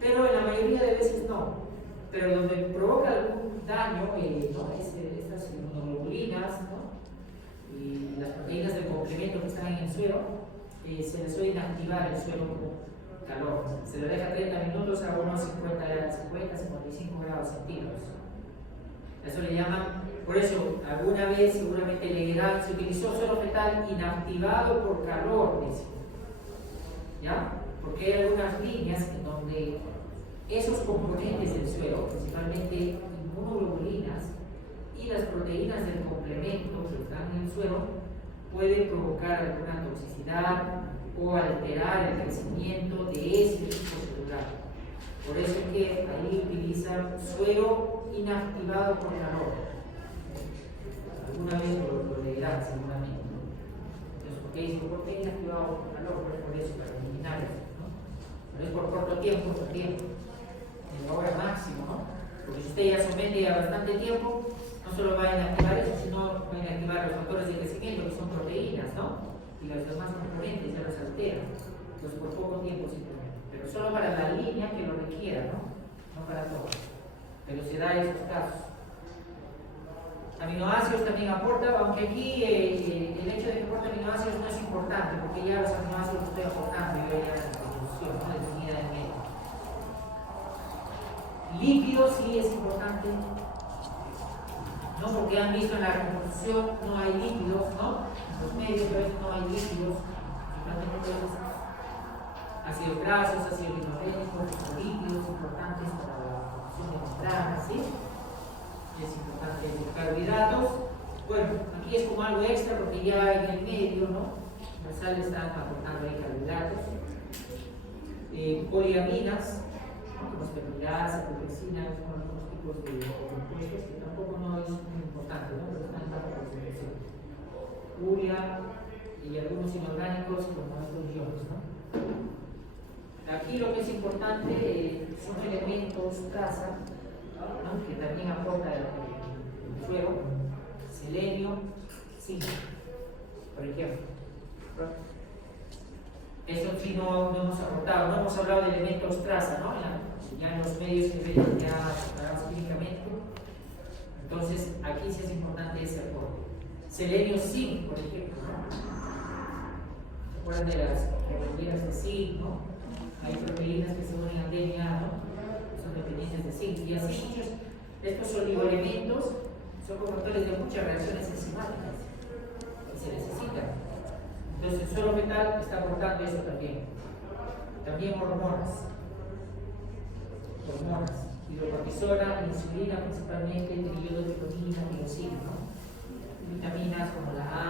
pero en la mayoría de veces no. Pero donde provoca algún daño, ¿no?, estas inmunoglobulinas, ¿no?, y las el suelo, se le suele inactivar el suelo con calor. Se le deja 30 minutos a unos 50-55 grados centígrados. Eso le llaman, por eso alguna vez seguramente leerán, se utilizó suelo fetal inactivado por calor, dice. ¿Ya? Porque hay algunas líneas en donde esos componentes del suelo, principalmente inmunoglobulinas y las proteínas del complemento que están en el suelo, pueden provocar alguna toxicidad o alterar el crecimiento de ese tipo celular. Por eso es que ahí utilizan suelo inactivado por calor. Alguna vez lo leerán seguramente, ¿no? Entonces, ¿por qué dice por qué inactivado por calor? Por eso, para eliminar eso, ¿no? No es por corto tiempo, por tiempo. En la hora máximo, ¿no? Porque si usted ya somete a bastante tiempo, no solo va a inactivar eso, sino va a inactivar los factores de crecimiento, que son proteínas, ¿no? Y los demás componentes ya los alteran. Entonces, por poco tiempo simplemente. Pero solo para la línea que lo requiera, ¿no? No para todo. Pero se da esos casos. Aminoácidos también aporta, aunque aquí el hecho de que aporte aminoácidos no es importante, porque ya los aminoácidos los estoy aportando y yo ya en la composición, ¿no? Definida en medio. Líquidos sí es importante, ¿no? Porque han visto en la composición no hay líquidos, ¿no? En los medios a veces no hay líquidos, principalmente ácidos grasos, ácidos lipoproteicos, líquidos importantes para la formación de membrana, ¿sí? Es importante los carbohidratos. Bueno, aquí es como algo extra porque ya en el medio, ¿no? Las sales están aportando ahí carbohidratos. Poliaminas, ¿no? Como espirulasa, pepsina, son algunos tipos de compuestos que tampoco no es muy importante, ¿no? Pero están bajo concentración. Urea y algunos inorgánicos como estos iones, ¿no? Aquí lo que es importante son elementos traza, ¿no? Que también aporta el suelo, selenio, zinc, por ejemplo. Eso sí no hemos aportado, no hemos hablado de elementos traza, ¿no? Ya en los medios que ven ya separados químicamente. Entonces aquí sí es importante ese aporte. Selenio, zinc, por ejemplo, ¿no? ¿Se acuerdan de las proteínas de zinc, no? Hay proteínas que se unen al DNA, ¿no? Son dependientes de zinc. Y así muchos de estos oligoelementos son promotores de muchas reacciones enzimáticas que se necesitan. Entonces el suelo fetal está aportando eso también. También hormonas. Hidrocortisona, insulina principalmente, triiodotironina, tiroxina, ¿no? Vitaminas como la A,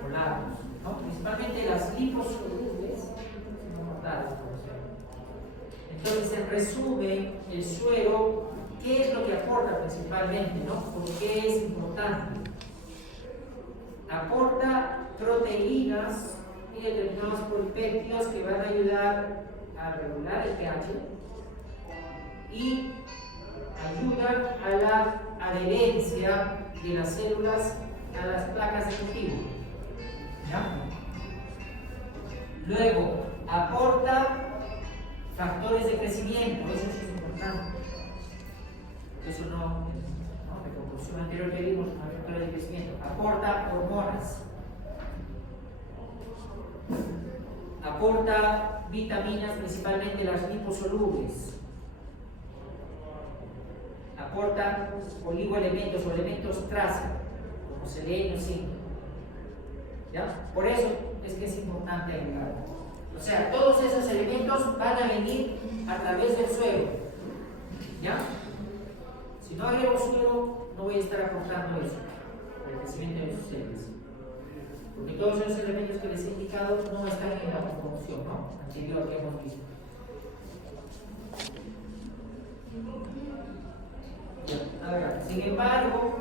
folatos, ¿no? Principalmente las liposolubles son mortales, por ejemplo. Entonces, en resumen, el suero, ¿qué es lo que aporta principalmente, ¿no? ¿Por qué es importante? Aporta proteínas y determinados polipéptidos que van a ayudar a regular el pH y ayudan a la adherencia de las células a las placas de cultivo. ¿Ya? Luego, aporta factores de crecimiento, eso sí es importante. Eso no, en la conclusión anterior que vimos, factores de crecimiento. Aporta hormonas. Aporta vitaminas, principalmente las liposolubles. Aporta oligoelementos o elementos traza, como selenio, zinc. ¿Ya? Por eso es que es importante agregar. O sea, todos esos elementos van a venir a través del suelo. ¿Ya? Si no agrego suelo, no voy a estar aportando eso, el crecimiento de sus células. Porque todos esos elementos que les he indicado no están en la composición, ¿no? Anterior que hemos visto. Ahora, sin embargo,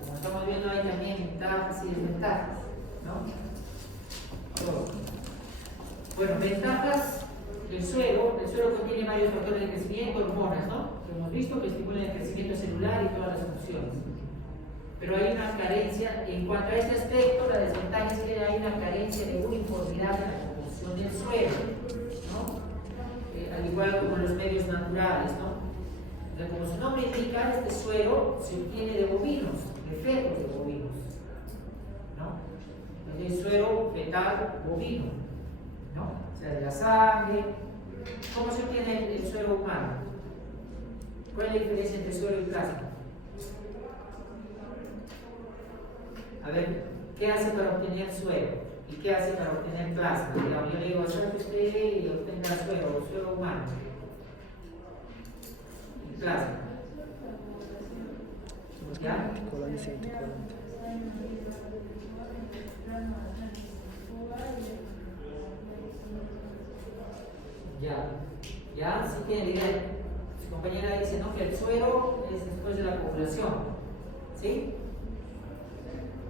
como estamos viendo, hay también ventajas y desventajas, ¿no? Bueno, ventajas del suelo. El suelo contiene varios factores de crecimiento, hormonas, ¿no? Que hemos visto que estimulan el crecimiento celular y todas las funciones. Pero hay una carencia, en cuanto a este aspecto, la desventaja es que hay una carencia de uniformidad en la composición del suelo, ¿no? Al igual como en los medios naturales, ¿no? Entonces, como su nombre indica, este suelo se obtiene de bovinos, de fetos de bovinos, ¿no? El suelo fetal fetal bovino, ¿no? O sea, de la sangre. ¿Cómo se obtiene el suero humano? ¿Cuál es la diferencia entre suero y plasma? A ver, ¿qué hace para obtener suero? ¿Y qué hace para obtener plasma? Digamos, yo le digo, saque usted y obtenga suero humano. Y plasma. ¿Ya? Colante y anticolante. Ya, sí tiene idea. Su compañera dice, ¿no? Que el suero es después de la coagulación. ¿Sí?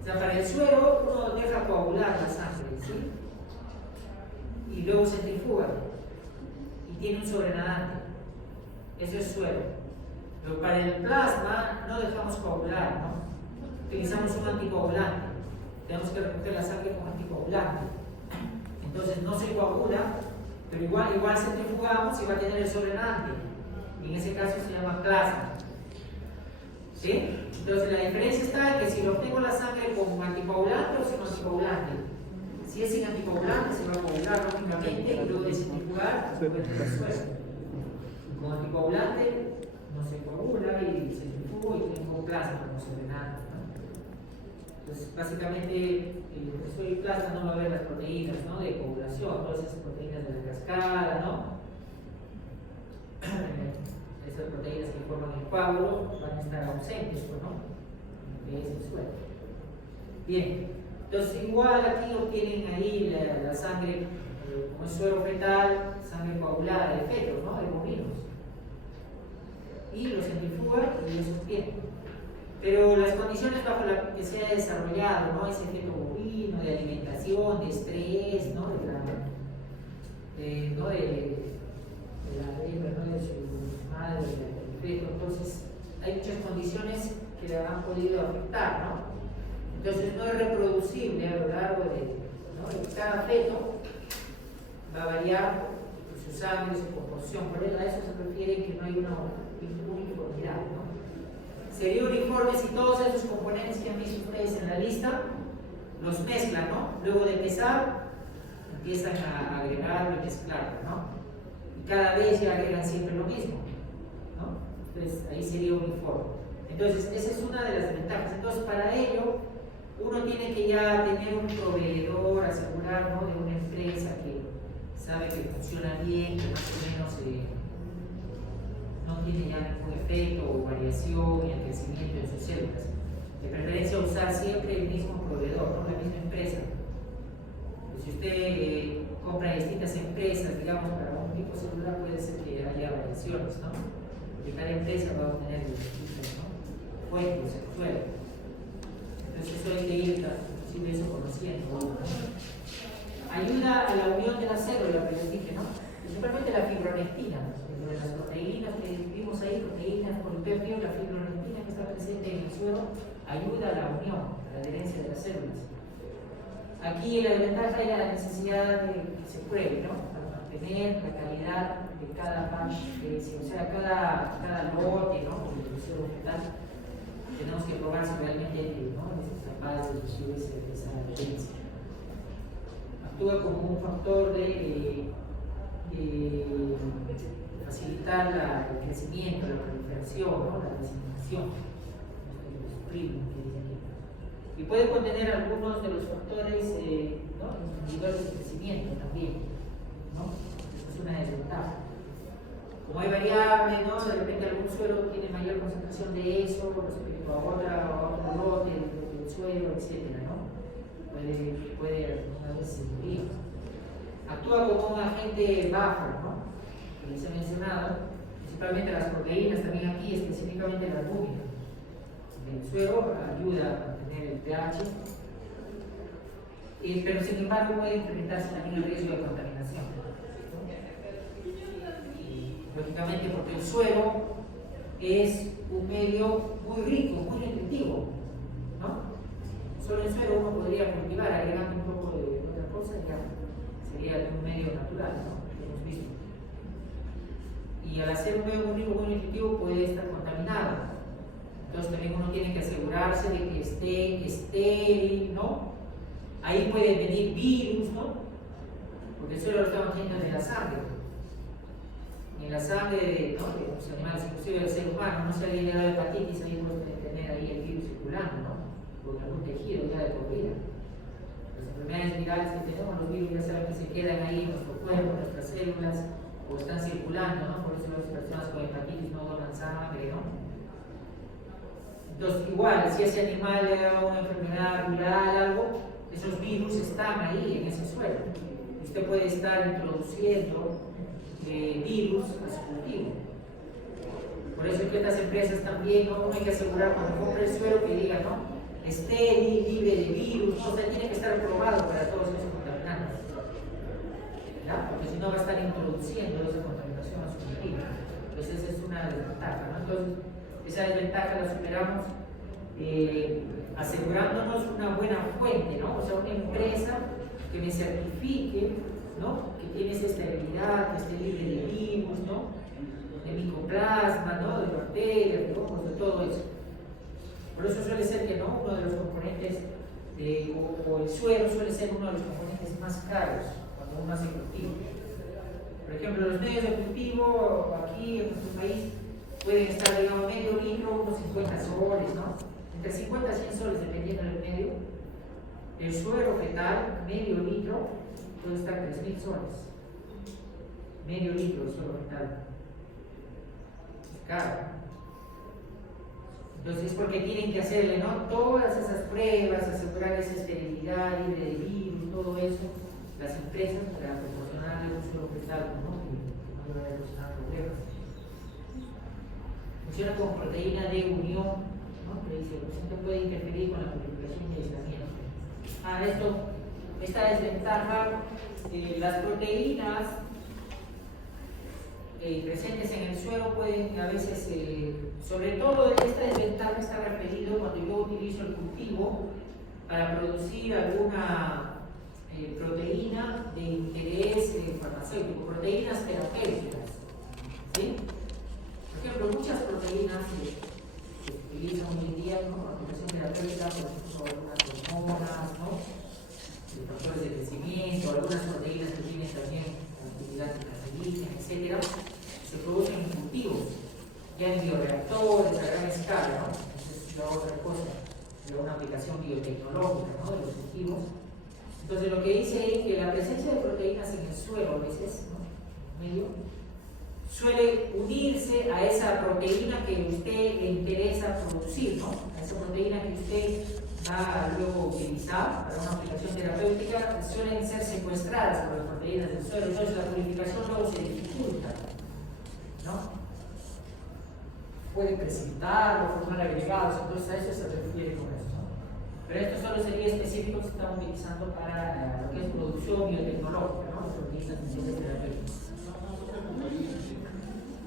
O sea, para el suero uno deja coagular la sangre, ¿sí? Y luego centrifuga. Y tiene un sobrenadante. Eso es suero. Pero para el plasma no dejamos coagular, ¿no? Utilizamos un anticoagulante. Tenemos que recoger la sangre con anticoagulante. Entonces no se coagula, pero igual centrifugamos y va a tener el sobrenadante. Y en ese caso se llama plasma. ¿Sí? Entonces la diferencia está en que si lo obtengo la sangre con anticoagulante o sin anticoagulante. Si es sin anticoagulante se va a coagular lógicamente y luego de centrifugar se puede tener suero. Con anticoagulante no se coagula y centrifugo y tengo plasma como sobrenadante, ¿no? Entonces básicamente el suero y plasma no va a haber las proteínas, ¿no? De coagulación, todas esas proteínas de la cascada, ¿no? Esas proteínas que forman el coágulo van a estar ausentes, ¿no? Que es el suero. Bien, entonces igual aquí obtienen ahí la sangre, como es suero fetal, sangre coagulada de fetos, ¿no? De bovinos. Y lo centrifugan y eso obtienen. Pero las condiciones bajo las que se ha desarrollado, ¿no? Ese feto bovino, de alimentación, de estrés, ¿no? De la hembra, ¿no? De su madre, del feto. Entonces, hay muchas condiciones que la han podido afectar, ¿no? Entonces, no es reproducible a lo largo de cada feto, va a variar su sangre, su proporción. Por eso a eso se refiere que no hay una uniformidad, ¿no? Sería uniforme si todos esos componentes que han visto ustedes en la lista los mezclan, ¿no? Luego de pesar, empiezan a agregarlo y mezclarlo, ¿no? Y cada vez ya agregan siempre lo mismo, ¿no? Entonces ahí sería uniforme. Entonces esa es una de las ventajas. Entonces para ello uno tiene que ya tener un proveedor, asegurar, ¿no? De una empresa que sabe que funciona bien, que más o menos no tiene ya ningún efecto o variación en el crecimiento de sus células. De preferencia usar siempre el mismo proveedor, ¿no? La misma empresa. Pues si usted compra distintas empresas, digamos, para un tipo celular puede ser que haya variaciones, ¿no? Porque cada empresa va a obtener distintas, ¿no? Fuentes, el suelo. Entonces eso hay que ir, inclusive eso conociendo, ¿no? Ayuda a la unión de la célula, que les dije, ¿no? Principalmente la fibronectina, de las proteínas que vimos ahí, proteínas polipéptidos, la fibronectina que está presente en el suelo, ayuda a la unión, a la adherencia de las células. Aquí la desventaja era la necesidad de que se pruebe, ¿no? Para mantener la calidad de cada batch, o sea, cada lote, ¿no? El suelo fetal, tenemos que probar si realmente, ¿no? Es capaz de producir esa adherencia. Actúa como un factor de facilitar el crecimiento, la proliferación, ¿no? La diseminación, y puede contener algunos de los factores, ¿no? Individuales de crecimiento también, ¿no? Eso es una desventaja. Como hay variables, ¿no? De repente algún suelo tiene mayor concentración de eso respecto a otro lote del suelo, etcétera, ¿no? Puede alguna vez servir. Actúa como un agente buffer, ¿no? Que les he mencionado, principalmente las proteínas, también aquí, específicamente la albúmina. El suero ayuda a mantener el pH, pero sin embargo puede incrementarse también el riesgo de contaminación. Lógicamente porque el suero es un medio muy rico, muy nutritivo, ¿no? Solo el suero uno podría cultivar agregando un poco de otra cosa, ya sería de un medio natural, ¿no? Que hemos visto. Y al hacer un medio muy rico, muy nutritivo, puede estar contaminado. Entonces también uno tiene que asegurarse de que esté estéril, ¿no? ahí pueden venir virus, ¿no? Porque el suelo lo estamos teniendo en la sangre. En la sangre, ¿no?, de los animales, inclusive del ser humano, no se ha generado hepatitis, ahí puede tener ahí el virus circulando, ¿no? Con algún tejido ya de por vida. Las enfermedades virales que tenemos, los virus ya saben que se quedan ahí en nuestro cuerpo, en nuestras células, o están circulando, ¿no? Por eso las personas con hepatitis no donan sangre, ¿no? Entonces, igual, si ese animal le da una enfermedad viral, algo, esos virus están ahí en ese suelo. Usted puede estar introduciendo virus a su cultivo. Por eso es que estas empresas también, ¿no?, hay que asegurar cuando compre el suelo que diga, ¿no?, estéril, libre de virus, o sea, tiene que estar aprobado para todos esos contaminantes, ¿ya? Porque si no va a estar introduciendo esa contaminación a su cultivo. Entonces esa es una desventaja, ¿no? Entonces esa desventaja la superamos asegurándonos una buena fuente, ¿no? O sea, una empresa que me certifique, ¿no?, que tiene esa estabilidad, que esté libre de virus, ¿no?, de micoplasma, ¿no?, de bacterias, de hongos, de todo eso. Por eso suele ser que, ¿no?, uno de los componentes o el suelo suele ser uno de los componentes más caros cuando uno hace cultivo. Por ejemplo, los medios de cultivo aquí en nuestro país pueden estar, digamos, medio litro, unos 50 soles, ¿no? Entre 50 y 100 soles dependiendo del medio. El suero fetal, medio litro, puede estar 3.000 soles. Medio litro de suero fetal. Es caro. Entonces, porque tienen que hacerle, ¿no?, todas esas pruebas, asegurar esa esterilidad, libre de virus, todo eso, las empresas, para proporcionarle un suero fetal, ¿no?, que no le vaya a ocasionar problemas. Funciona como proteína de unión, ¿no?, que dice, el paciente puede interferir con la multiplicación y aislamiento. Esta desventaja, las proteínas presentes en el suelo pueden a veces, sobre todo esta desventaja está referido cuando yo utilizo el cultivo para producir alguna proteína de interés farmacéutico, proteínas terapéuticas, ¿sí? Por ejemplo, muchas proteínas que se utilizan hoy en día, ¿no?, para aplicación terapéutica, por ejemplo, algunas hormonas, ¿no?, factores de crecimiento, algunas proteínas que tienen también actividad cancerígena, etcétera, se producen en cultivos, ya en bioreactores a gran escala, ¿no? Esa es la otra cosa, de una aplicación biotecnológica, ¿no?, de los cultivos. Entonces, lo que dice ahí que la presencia de proteínas en el suelo a veces, ¿no?, medio, suele unirse a esa proteína que a usted le interesa producir, ¿no?, a esa proteína que usted va a luego utilizar para una aplicación terapéutica, suelen ser secuestradas por las proteínas del suelo, entonces la purificación luego se dificulta, ¿no? Puede precipitar o formar agregados, entonces a eso se refiere con eso, ¿no? Pero esto solo sería específico que se están utilizando para lo que es producción biotecnológica, ¿no?, de proteínas sensibles terapéuticas.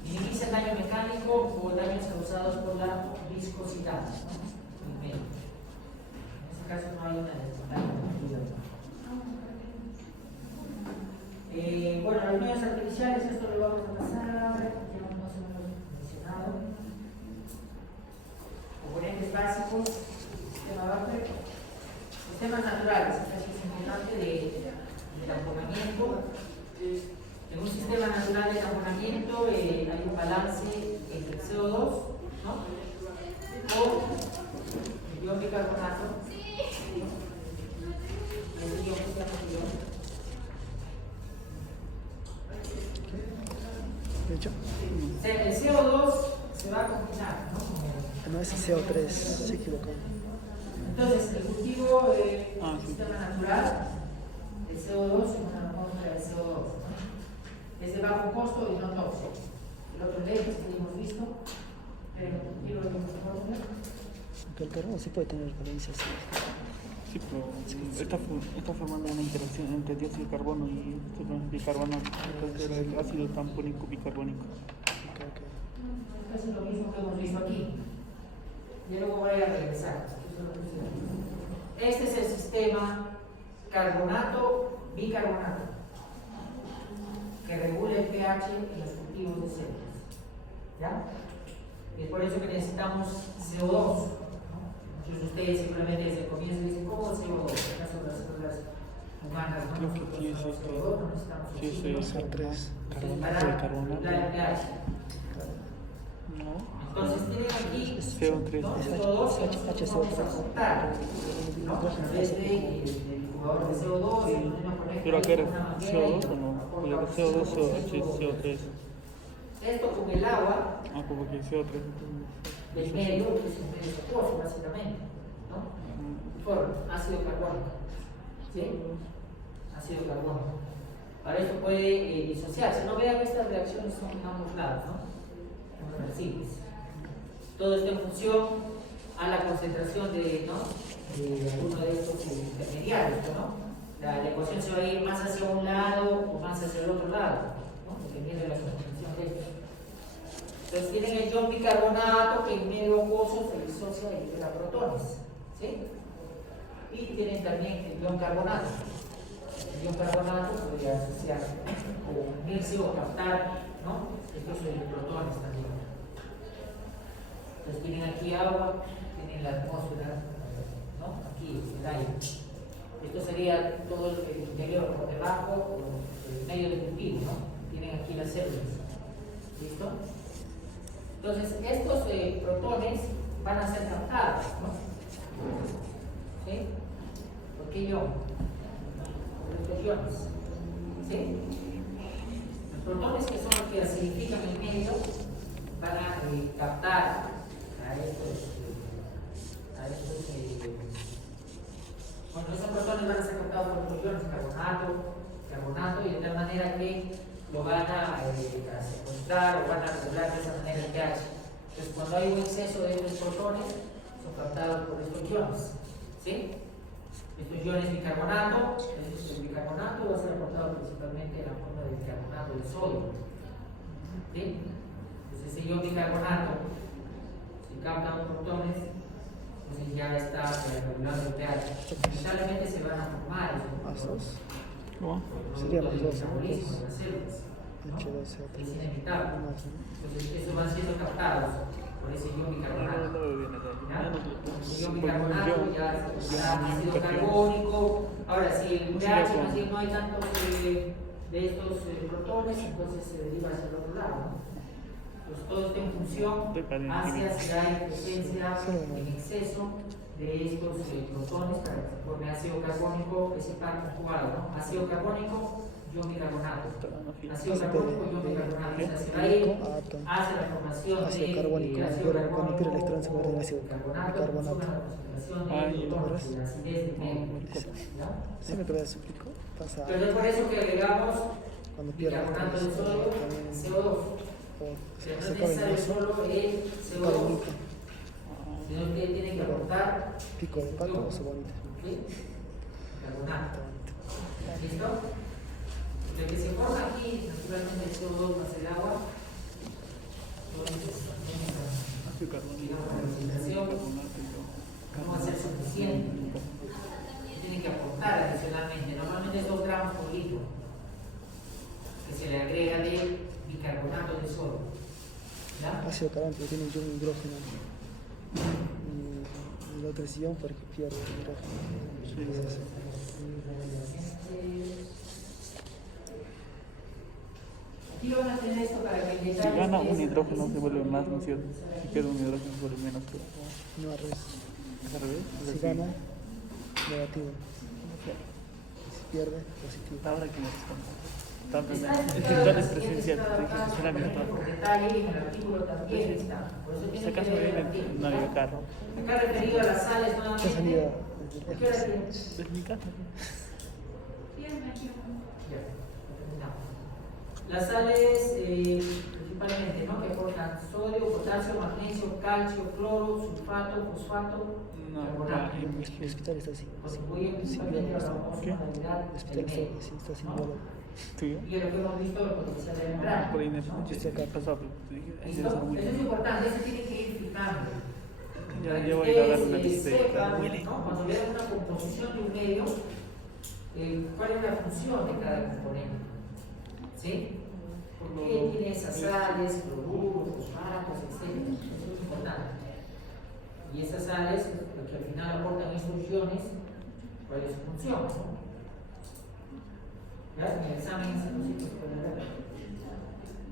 Minimiza el daño mecánico o daños causados por la viscosidad, ¿no?, en medio. En este caso no hay una desventaja. Bueno, los medios artificiales, esto lo vamos a pasar, ya más o menos mencionado. Componentes básicos, sistema Barber. Sistemas naturales, esto es importante de tamponamiento. En un sistema natural de tamponamiento hay un balance entre el CO2, ¿no?, o el ion bicarbonato. ¿De hecho? El CO2 se va a combinar, ¿no? No, es CO3, se equivocó. Entonces, el cultivo un sistema natural, el CO2 es una muestra de CO2, ¿no?, es de bajo costo y no tóxico. El otro lejos que hemos visto, pero el cultivo de fórmula. El carbono sí puede tener valencia, sí. Sí, pero está formando una interacción entre dióxido de carbono y bicarbonato. Entonces era el ácido tampónico bicarbónico. Okay. Eso es lo mismo que hemos visto aquí. Y luego voy a regresar. Este es el sistema carbonato-bicarbonato que regula el pH en los cultivos de células. ¿Ya? Y es por eso que necesitamos CO2. Muchos de ustedes simplemente desde el comienzo dicen, ¿cómo CO2? ¿Acaso las células semanas, ¿no? Creo que aquí es Nosotros este. CO2 no necesitamos Sí, oxígeno. es tres. carbonato de carbonato. La pH. No. Entonces tienen aquí CO3. ¿no? Es CO2 que H- nosotros vamos a contar, ¿no? A través del jugador de CO2 y una conecta Pero acá ahí era con una manguera CO2 y o no? aporta Porque era oxígeno, CO2, CO2, oxígeno. CO3. Esto con el agua Ah, como que CO3. del medio, que es un medio acuoso básicamente, ¿no? Forma ácido carbónico, ¿sí? Ácido carbónico. Para eso puede disociarse. No vean, estas reacciones son en ambos lados, ¿no? Son reversibles. Todo esto en función a la concentración de, ¿no? de alguno de estos intermediarios, ¿no? La ecuación se va a ir más hacia un lado o más hacia el otro lado, ¿no? Dependiendo de la concentración de estos. Entonces tienen el ion bicarbonato que en medio acuoso se disocia y libera protones, ¿sí? Y tienen también el ion carbonato. El ion carbonato podría asociarse o unirse o captar, ¿no? Estos protones también. Entonces tienen aquí agua, tienen la atmósfera, ¿no? Aquí el aire. Esto sería todo el interior por debajo o el medio del cultivo, ¿no? Tienen aquí las células. ¿Listo? Entonces, estos protones van a ser captados, ¿no? ¿Sí? ¿Por qué ion? Por estos iones. ¿Sí? Los protones, que son los que acidifican el medio, van a captar a estos bueno, esos protones van a ser captados por los iones carbonato, y de tal manera que lo van a secuestrar o van a regular de esa manera el pH. Entonces, cuando hay un exceso de estos protones, son captados por estos iones, ¿sí? Estos iones bicarbonato, el bicarbonato va a ser aportado principalmente en la forma de bicarbonato de sodio, ¿sí? Entonces, ese ion bicarbonato, si capta protones, entonces ya está regulando el pH. Lamentablemente se van a formar esos ¿Cómo? Sería más dos, ¿no? metabolismo en las células, ¿no? H2CO3. Es inevitable. Entonces, esos van siendo captados por ese ion bicarbonato. ¿Ya? El ion bicarbonato ya se ácido carbónico. Ahora, si el pH más bien no hay tantos de estos protones, entonces se deriva hacia el otro lado, ¿no? Pues todo está en función hacia si hay presencia en exceso de estos protones para que se forme ácido carbónico, ese par conjugado, ¿no? Ácido carbónico, ion bicarbonato. Ácido carbónico, ion bicarbonato. O sea, se va a ir hacia la formación Ácido de carbónico, ácido cuando carbónico pierde electrón se vuelve ácido bicarbonato, bicarbonato. sube la concentración de protones, de la acidez del medio. ¿Ya? ¿Sí me acuerdas? ¿Explico? Pasa Pero es por eso que agregamos cuando pierde bicarbonato de sodio, CO2. se No es cabe necesario el solo el CO2, carbonito, sino que tiene que aportar pico de pato o bonito. ¿sí? Carbonato. ¿Listo? Lo que se forma aquí, naturalmente el CO2 más el agua, entonces digamos, la oxidación no va a ser suficiente. Tiene que aportar adicionalmente, normalmente es 2 gramos por litro que se le agrega de bicarbonato de sodio. ¿Ya? Ácido carbónico tiene un ion hidrógeno. Y el otro es ion porque pierde el hidrógeno. Aquí van a tener esto para que el Si detalle gana un empiece a hidrógeno se decir- vuelve más, ¿no es cierto? Si pierde un hidrógeno se vuelve menos. No al revés. ¿Es al revés? Es Si así. gana, negativo. Y si pierde, positivo. Ahora que me responde. Tanto Está es explicado que en la es siguiente presencial, tabla, es una virtual. por detalle y en el artículo también está. Por eso Si tiene que acaso ver el viene artículo. nadie carro. Acá referido a las sales Esta nuevamente. salida ¿A qué hora tiene? Es mi casa. Ya, terminamos. Las sales principalmente, ¿no? Que aportan sodio, potasio, magnesio, calcio, cloro, sulfato, fosfato, No, carbonato. el hospital está así. Contribuyen principalmente a la osmolalidad El hospital del medio. está sin ¿no? biólogo. ¿Tuyo? Y es lo que hemos visto el potencial de membrana. Por ahí ¿no? yo estoy acá pasado, pero te dije, ahí ¿Listo? debe ser muy Eso es importante, eso tiene que ir fijando. Ya, ya voy a ir a dar una Ustedes, visita. sepan, ¿no? Cuando vean una composición de un medio, cuál es la función de cada componente. ¿Sí? ¿Por qué tiene esas sales, cloruros, fosfatos, etcétera? Eso es importante. Y esas sales, lo que al final aportan estos iones, ¿cuál es su función? ¿No? ¿Ya? En el examen ese no se puede ver.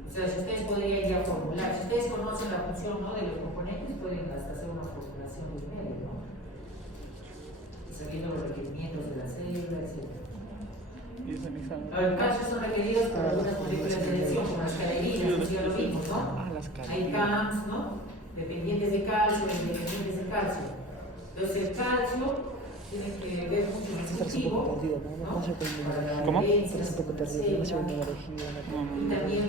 O sea, si ustedes podrían ya formular, si ustedes conocen la función, ¿no?, de los componentes, pueden hasta hacer una formulación del medio, ¿no? Y sabiendo los requerimientos de la célula, etc. Y es el examen. Ahora, los calcios son requeridos por algunas moléculas de elección, como las caderinas, eso ya lo vimos, ¿no? Las Hay CAMs, ¿no? Dependientes de calcio, independientes de calcio. Entonces, el calcio tiene que ver mucho en el Parece un cultivo, poco perdido, ¿no? ¿no? No sé cómo Para la ¿Cómo? adherencia, Parece un poco para la perdido, no sé célula. inmunología. Y también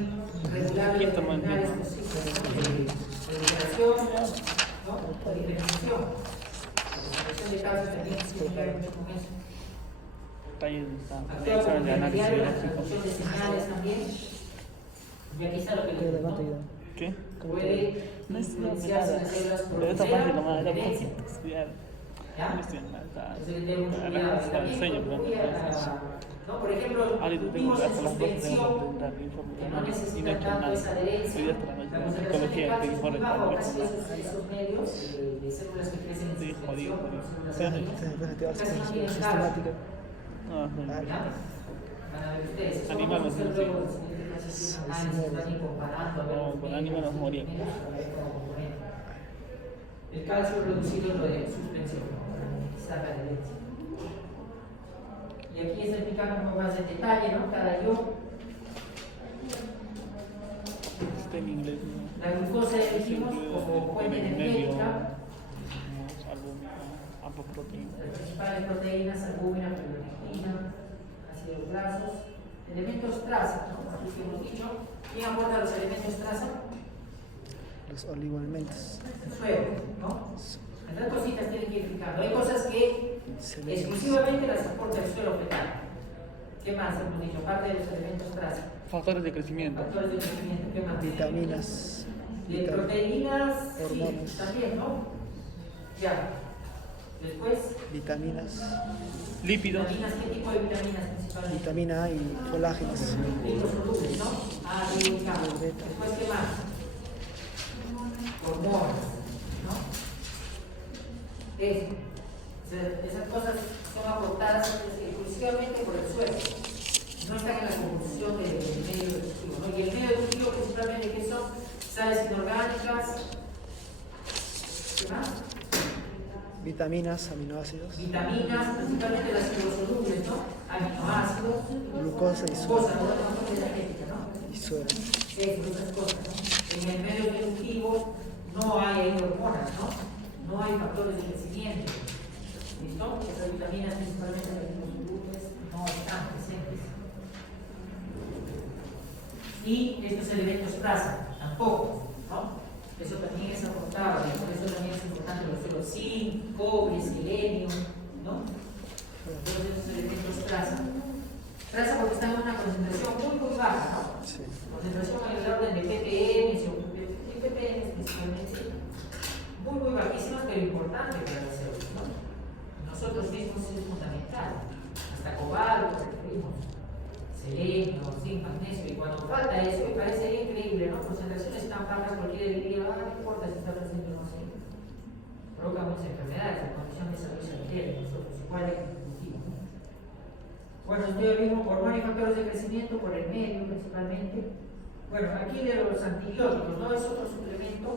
regular y Quinto más determinar bien. estos ciclos de regulación, ¿no? O diferenciación. La diferenciación de calcio también tiene que ver mucho con eso. Está ahí el Actúa como examen de análisis intermediario en la biológico. transducción de señales también. Y aquí está lo que Pero les levanta digo, ya. ¿Qué? puede No es influenciarse en las células por pero esta parte cera, nomás, era un adherencia. poquito estudiar. ¿Ya? No estoy en la Entonces hay que tener mucho cuidado. análisis al diseño, pero También ¿no? Por ejemplo, ahorita tengo cultivos que en hasta las 12 tengo que suspensión presentar el informe que de no análisis y no he necesitan hecho tanto nada. esa adherencia, Hoy día hasta la noche, la concentración de psicología, calcio es informe muy baja, de casi análisis. esos medios de células que crecen en Sí, jodido, suspensión, jodido. células Sí, sanguíneas, Entonces te vas a casi no hacer tienen calcio. sistemática. No, no, ¿Ya? Van a ver ustedes. Eso Animal vamos a no hacer sé, luego en el siguiente ejercicio, un análisis también comparando a ver No, los con medios, animal nos los moría. medios para ver cada componente. El calcio reducido es lo de suspensión, ¿no? Para minimizar la adherencia. Y aquí está explicando un poco más en detalle, ¿no? Cada ion. está en inglés. ¿No? La glucosa ya dijimos como fuente energética. Albúmina, apoproteína. Las principales proteínas, albúmina, prolactina, ácidos grasos, elementos traza, ¿no? Así que hemos dicho. ¿Quién aporta los elementos traza? Los oligoelementos. El suelo, ¿no? Las cositas tienen que ir explicando. Hay cosas que Selenios. exclusivamente las aporta el suelo fetal. ¿Qué más hemos dicho? Parte de los elementos traza. Factores de crecimiento. Factores de crecimiento, ¿qué más? Vitaminas. De proteínas, Hormonas. sí, también, ¿no? Ya. Después, Vitaminas. Lípidos. vitaminas, ¿qué tipo de vitaminas principalmente? Vitamina A y colágenos. Liposolubles, ¿no? A, D y K. Beta. Después, ¿qué más? Hormonas, ¿no? Eso. O sea, esas cosas son aportadas exclusivamente por el suelo. No están en la composición del medio digestivo, ¿no? Y el medio digestivo principalmente, ¿qué son? Sales inorgánicas. ¿Qué más? Vitaminas, aminoácidos. Vitaminas, principalmente las liposolubles, ¿no? Aminoácidos. Glucosa y Glucosa, suero. ¿no? La fuente energética, ¿no? Y suero. Esas cosas, ¿no? En el medio digestivo no hay hormonas, ¿no? No hay factores de crecimiento. ¿Listo? Esas vitaminas, principalmente las liposolubles, no están presentes. Y estos elementos traza, tampoco, ¿no? Eso también es aportable, por eso también es importante los suelos zinc, cobre, selenio, ¿no? Todos esos elementos traza. Traza porque están en una concentración muy baja, ¿no? Sí. Concentración en el orden de ppm o ppm principalmente, muy bajísimas, pero importante para la célula, ¿no? Nosotros mismos es fundamental. Hasta cobalto, referimos, selenio, zinc, magnesio, y cuando falta eso, me parece increíble, ¿no? Concentraciones tan bajas, cualquiera diría, no importa si está presente o no, sí. Provoca muchas enfermedades, la condición de salud se requiere, nosotros igual es cultivo, ¿no? Bueno, estoy mismo hormonas y factores de crecimiento por el medio principalmente. Bueno, aquí de los antibióticos, ¿no? Es otro suplemento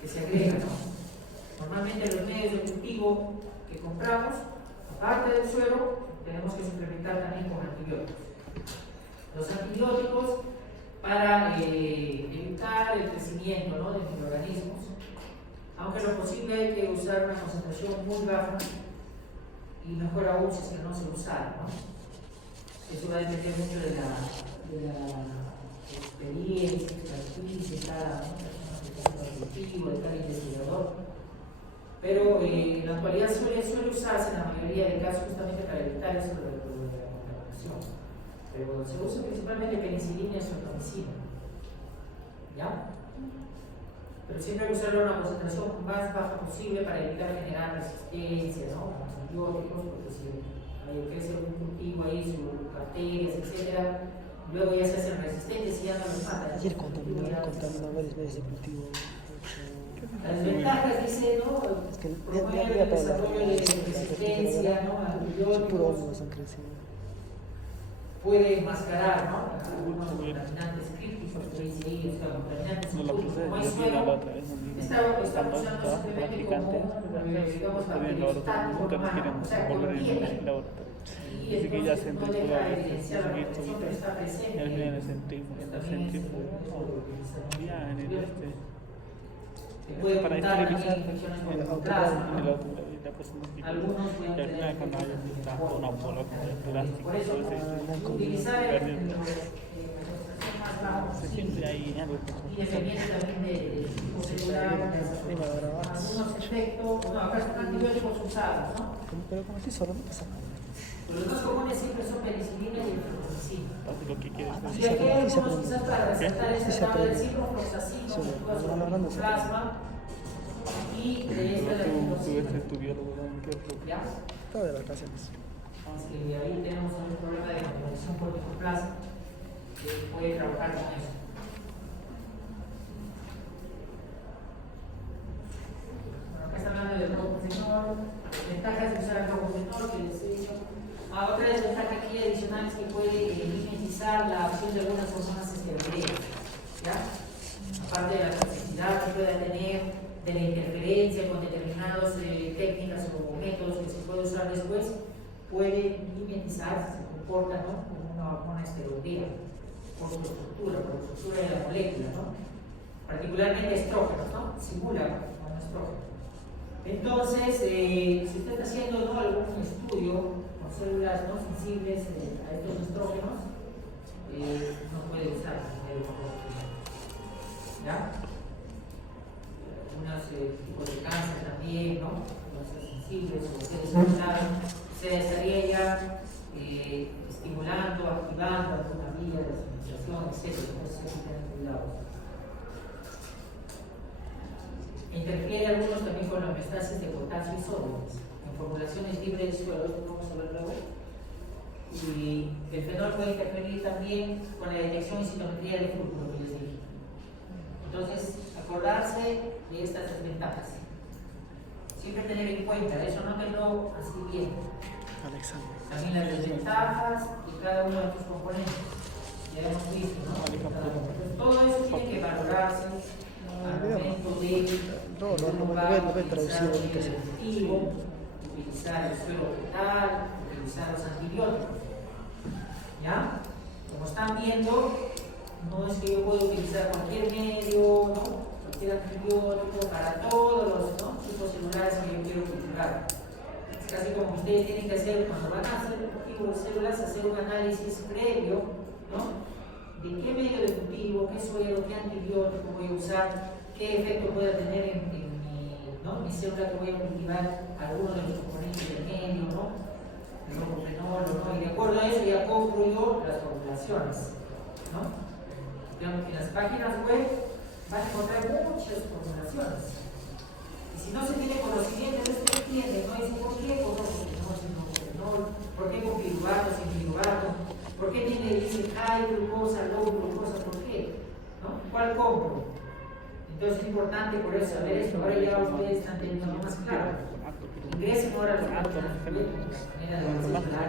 que se agrega, ¿no? Normalmente los medios de cultivo que compramos, aparte del suelo, tenemos que suplementar también con antibióticos. Los antibióticos para evitar el crecimiento, ¿no?, de microorganismos, aunque en lo posible hay que usar una concentración muy baja y mejor aún si es que no se usara, ¿no? Eso va a depender mucho de la experiencia, expertise de cada cultivo, de cada investigador. Pero en la actualidad suele usarse en la mayoría de casos justamente para evitar eso de la contaminación. Pero se usa principalmente penicilina y azotamicina. ¿Ya? Pero siempre hay que usarlo a una concentración más baja posible para evitar generar resistencia, ¿no? A antibióticos, porque si crece un cultivo ahí, sus bacterias, etc., luego ya se hacen resistentes y ya no los matan. Ayer contaminó varias veces el cultivo. Las ventajas, dice, ¿no? Es que Promueve el desarrollo de resistencia, ¿no? A Puro antibióticos. hongos han crecido. puede enmascarar, ¿no? Algunos contaminantes críticos que dice ahí, o sea, contaminantes No la puse, como yo es vi la fuego, otra vez, está usando simplemente como, digamos, también papel laboratorio, estático, nunca nos quieren o sea, volver en contiene. el laboratorio. Y Así que ya entonces no centrifuga, deja de evidenciar seguir que siempre está presente. ya viene el centrífugo, ya en el Se puede para ocultar también esterilizar infecciones en por el plasma, autoclave, en el ¿no? autoclave, la persona que Algunos pueden y al final tener cuando hay una bola como de plástico, por eso, todo ese utilizar el perdiendo. más bajo Se siente ahí algo que y dependiente también del tipo celular, algunos efectos, no, acá son antibióticos usados, ¿no? Pero como si solamente se Los más comunes siempre son penicilina y el fluoxacina. hace lo que quieres. Y aquí hay algunos quizás para resaltar Sí, ese se lado del aprende. ciprofloxacino, Sí, el plasma y de esta de la Tú ves fluoxacina. tu biólogo, ¿no? ¿Qué otro? ¿Ya? Todo de vacaciones. Es que ahí tenemos un problema de contaminación por microplasma que puede trabajar con eso. Bueno, acá está hablando del rocofenol, ventajas de usar el rocofenol que les he dicho. Otra desventaja aquí adicional es que puede mimetizar la acción de algunas hormonas esteroideas, ¿ya? Aparte de la toxicidad que pueda tener, de la interferencia con determinadas técnicas o métodos que se puede usar después, puede mimetizar, se comporta, ¿no?, como una hormona esteroidea por su estructura de la molécula, ¿no? Particularmente estrógenos, ¿no? Simula como estrógeno. Entonces, si usted está haciendo, ¿no?, algún estudio con células no sensibles a estos estrógenos, no puede usar el rocofenol, ¿ya? Algunos tipos de cáncer también, ¿no? No ser sensibles o ser desarrollados, se estaría ya estimulando, activando alguna vía de asociación, etc. Entonces hay que tener cuidado. Interfiere algunos también con la homeostasis de potasio y sodio en formulaciones libres de suelo, esto vamos a ver luego. Y el fenol puede interferir también con la detección y citometría de flujo, que les dije. Entonces, acordarse de estas desventajas. Siempre tener en cuenta, eso no tenerlo así bien. Alexander. También las desventajas y cada uno de estos componentes. Ya hemos visto, ¿no? Entonces, todo eso tiene que valorarse al momento de lo ve traducido ahorita, sí. Utilizar el suelo fetal, utilizar los antibióticos. ¿Ya? Como están viendo, no es que yo pueda utilizar cualquier medio, ¿no?, cualquier antibiótico para todos los, ¿no?, tipos celulares que yo quiero cultivar. Es casi como ustedes tienen que hacer cuando van a hacer el cultivo de células, hacer un análisis previo, ¿no?, de qué medio de cultivo, qué suelo, qué antibiótico voy a usar, qué efecto pueda tener en mi célula que voy a cultivar, algunos de los componentes del medio, ¿no?, el rocofenol, ¿no?, y de acuerdo a eso ya compro yo las formulaciones, ¿no? En las páginas web van a encontrar muchas formulaciones. Y si no se tiene conocimiento, no se entiende, no dice por qué con rocofenol, por qué con piruvato, sin piruvato, por qué dice high glucosa, low glucosa, ¿por qué? ¿No? ¿Cuál compro? Entonces es importante por eso saber esto. Ahora ya ustedes están teniendo más claro. Ingresen ahora a las páginas web, la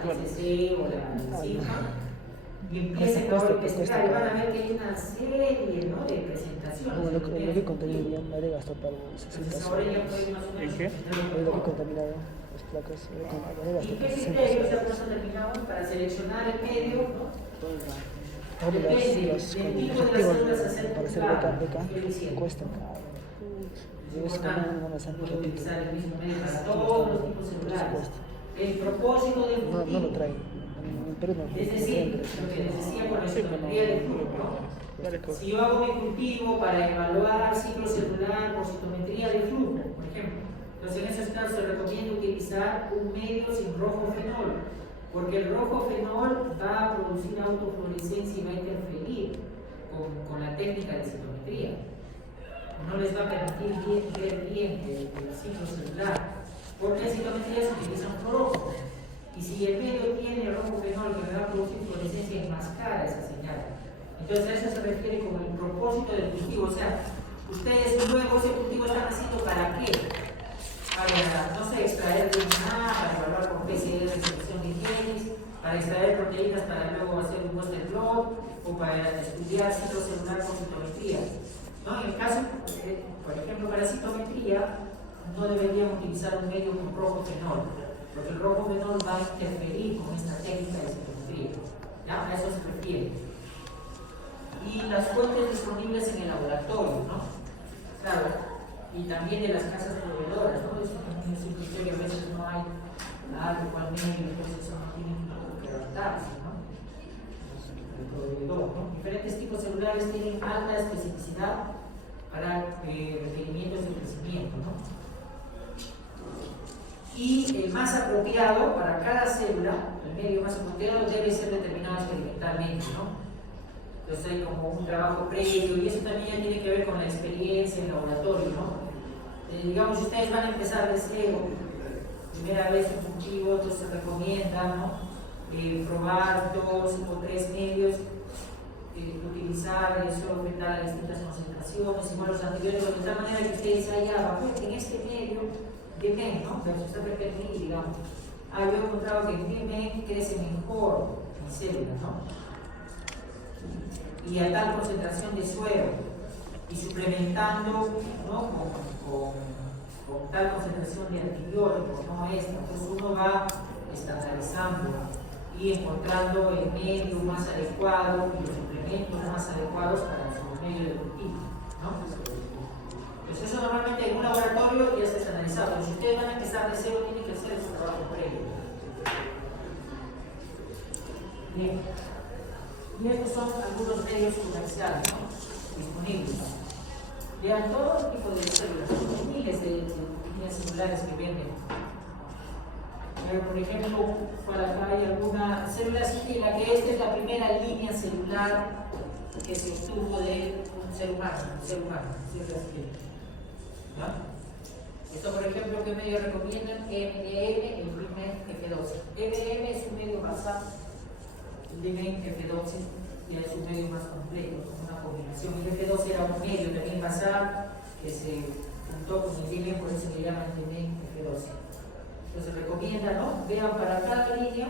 HCC o la CIFA, y empiecen ahora a investigar y van a ver que hay una serie, ¿no?, de presentaciones. Bueno, lo que contamina bien, me debe gastar para Entonces ahora ya pueden más o menos ¿En qué? lo que contaminado las placas, me debe ¿Y gastar qué para criterios se han determinado para seleccionar el medio, ¿no? ahora los objetivos para hacer beca cuestan caro. Es importante utilizar el mismo medio para todos los tipos celulares. El propósito del cultivo, No lo traen. En Perú no es decir, lo que les decía con la citometría de flujo, ¿no? Si yo hago mi cultivo para evaluar ciclo celular por citometría de flujo, por ejemplo, entonces en esos casos se recomienda utilizar un medio sin rocofenol, porque el rocofenol va a producir autofluorescencia y va a interferir con la técnica de citometría. No les va a permitir ver bien el ciclo celular, porque en citometría se utiliza un fluorófono. Y si el medio tiene rocofenol que me va a producir fluorescencia, enmascara esa señal. Entonces a eso se refiere como el propósito del cultivo. O sea, ustedes luego ese cultivo están haciendo ¿para qué? Para, no sé, extraer DNA, para evaluar con PCR de selección de genes, para extraer proteínas para luego hacer un booster blot o para estudiar citocelular con citometría. ¿No? En el caso, por ejemplo, para citometría, no deberíamos utilizar un medio con rojofenol, porque el rojofenol va a interferir con esta técnica de citometría. ¿Ya? A eso se refiere. Y las fuentes disponibles en el laboratorio, ¿no? Claro, y también de las casas proveedoras, ¿no? Eso también es un criterio, a veces no hay adecuado medio, entonces eso no tiene que adaptarse, ¿no? El proveedor, ¿no? Diferentes tipos celulares tienen alta especificidad para requerimientos de crecimiento, ¿no? Y el más apropiado para cada célula, el medio más apropiado debe ser determinado experimentalmente, ¿no? Entonces hay como un trabajo previo y eso también ya tiene que ver con la experiencia en el laboratorio, ¿no? Digamos, si ustedes van a empezar de cero, primera vez en cultivo, entonces se recomienda, ¿no? Probar 2 o 3 medios, utilizar el suelo fetal a distintas concentraciones, igual los antibióticos, de tal manera que ustedes ya, pues en este medio, DMEM, ¿no? Pero si usted repite, digamos, yo he encontrado que en DMEM crece mejor en células, ¿no? Y a tal concentración de suero y suplementando, ¿no? con tal concentración de antibióticos, no esta. Entonces uno va estandarizando y encontrando el medio más adecuado y los suplementos más adecuados para su medio de cultivo, ¿no? Pues eso normalmente en un laboratorio ya está estandarizado, pero si ustedes van a empezar de cero tienen que hacer su trabajo previo. Bien. Y estos son algunos medios comerciales, ¿no? Disponibles. Vean todo tipo de células, miles de líneas celulares que venden. Por ejemplo, para acá hay alguna célula en la que esta es la primera línea celular que se obtuvo de un ser humano, ¿no? Esto, por ejemplo, ¿qué medio recomiendan? MDM, el primer F12. MDM es un medio basado. El DMEM F12 ya es un medio más completo, una combinación. El F12 era un medio también basal que se juntó con el DMEM, por eso le llaman DMEM F12. Entonces recomiendan, ¿no? Vean para cada línea,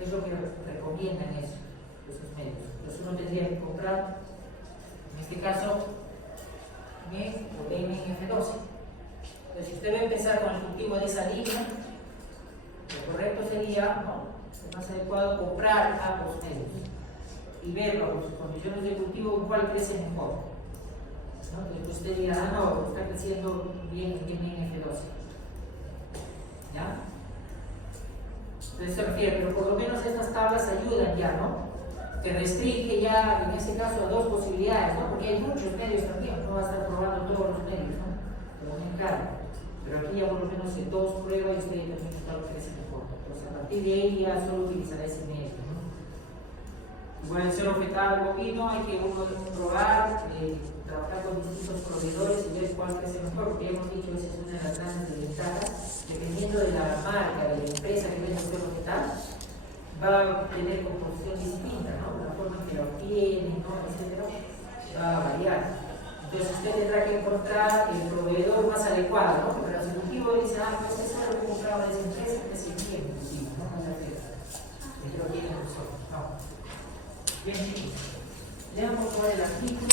es lo que recomiendan esos medios. Entonces uno tendría que comprar, en este caso, DMEM o DMEM F12. Entonces si usted va a empezar con el cultivo de esa línea, lo correcto sería, ¿no? Más adecuado comprar ambos medios y verlo con sus condiciones de cultivo cuál crece mejor, ¿no? Entonces usted dirá, no, está creciendo bien el DMEM F12, ¿ya? Entonces se refiere, pero por lo menos estas tablas ayudan ya, ¿no? Te restringe ya en este caso a 2 posibilidades, ¿no? Porque hay muchos medios también, no va a estar probando todos los medios, ¿no? Pero me encarga, pero aquí ya por lo menos en 2 pruebas y usted también está lo que crece mejor. A partir de ahí ya solo utilizará ese medio, ¿no? Igual el suero fetal bovino hay que uno probar, trabajar con distintos proveedores y ver cuál crece mejor, porque ya hemos dicho que esa es una de las grandes desventajas, dependiendo de la marca, de la empresa que vende el suero fetal, va a tener composición distinta, ¿no? La forma en que lo obtiene, ¿no? Etcétera, va a variar. Entonces usted tendrá que encontrar el proveedor más adecuado, ¿no? Pero si el cultivo dice, pues este suero que compraba de esa empresa, que se entiende. Pero tiene razón. No. Bien, chicos. Leamos por el artículo.